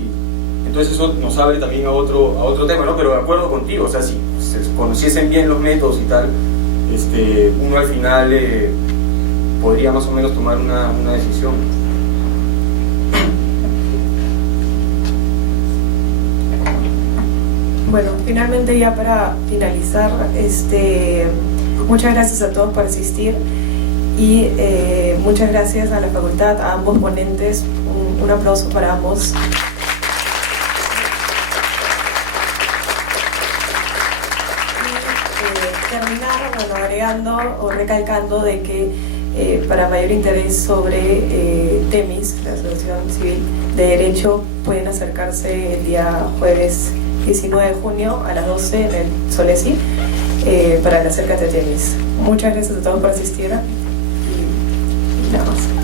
entonces eso nos abre también a otro tema, ¿no? Pero de acuerdo contigo, o sea, si se conociesen bien los métodos y tal, uno al final podría más o menos tomar una decisión. Bueno, finalmente ya para finalizar, muchas gracias a todos por asistir y muchas gracias a la facultad, a ambos ponentes, un aplauso para ambos. Terminar, bueno, agregando o recalcando de que para mayor interés sobre TEMIS, la Asociación Civil de Derecho, pueden acercarse el día jueves 19 de junio a las 12 en el Solesi para el Acércate a TEMIS. Muchas gracias a todos por asistir y nada más.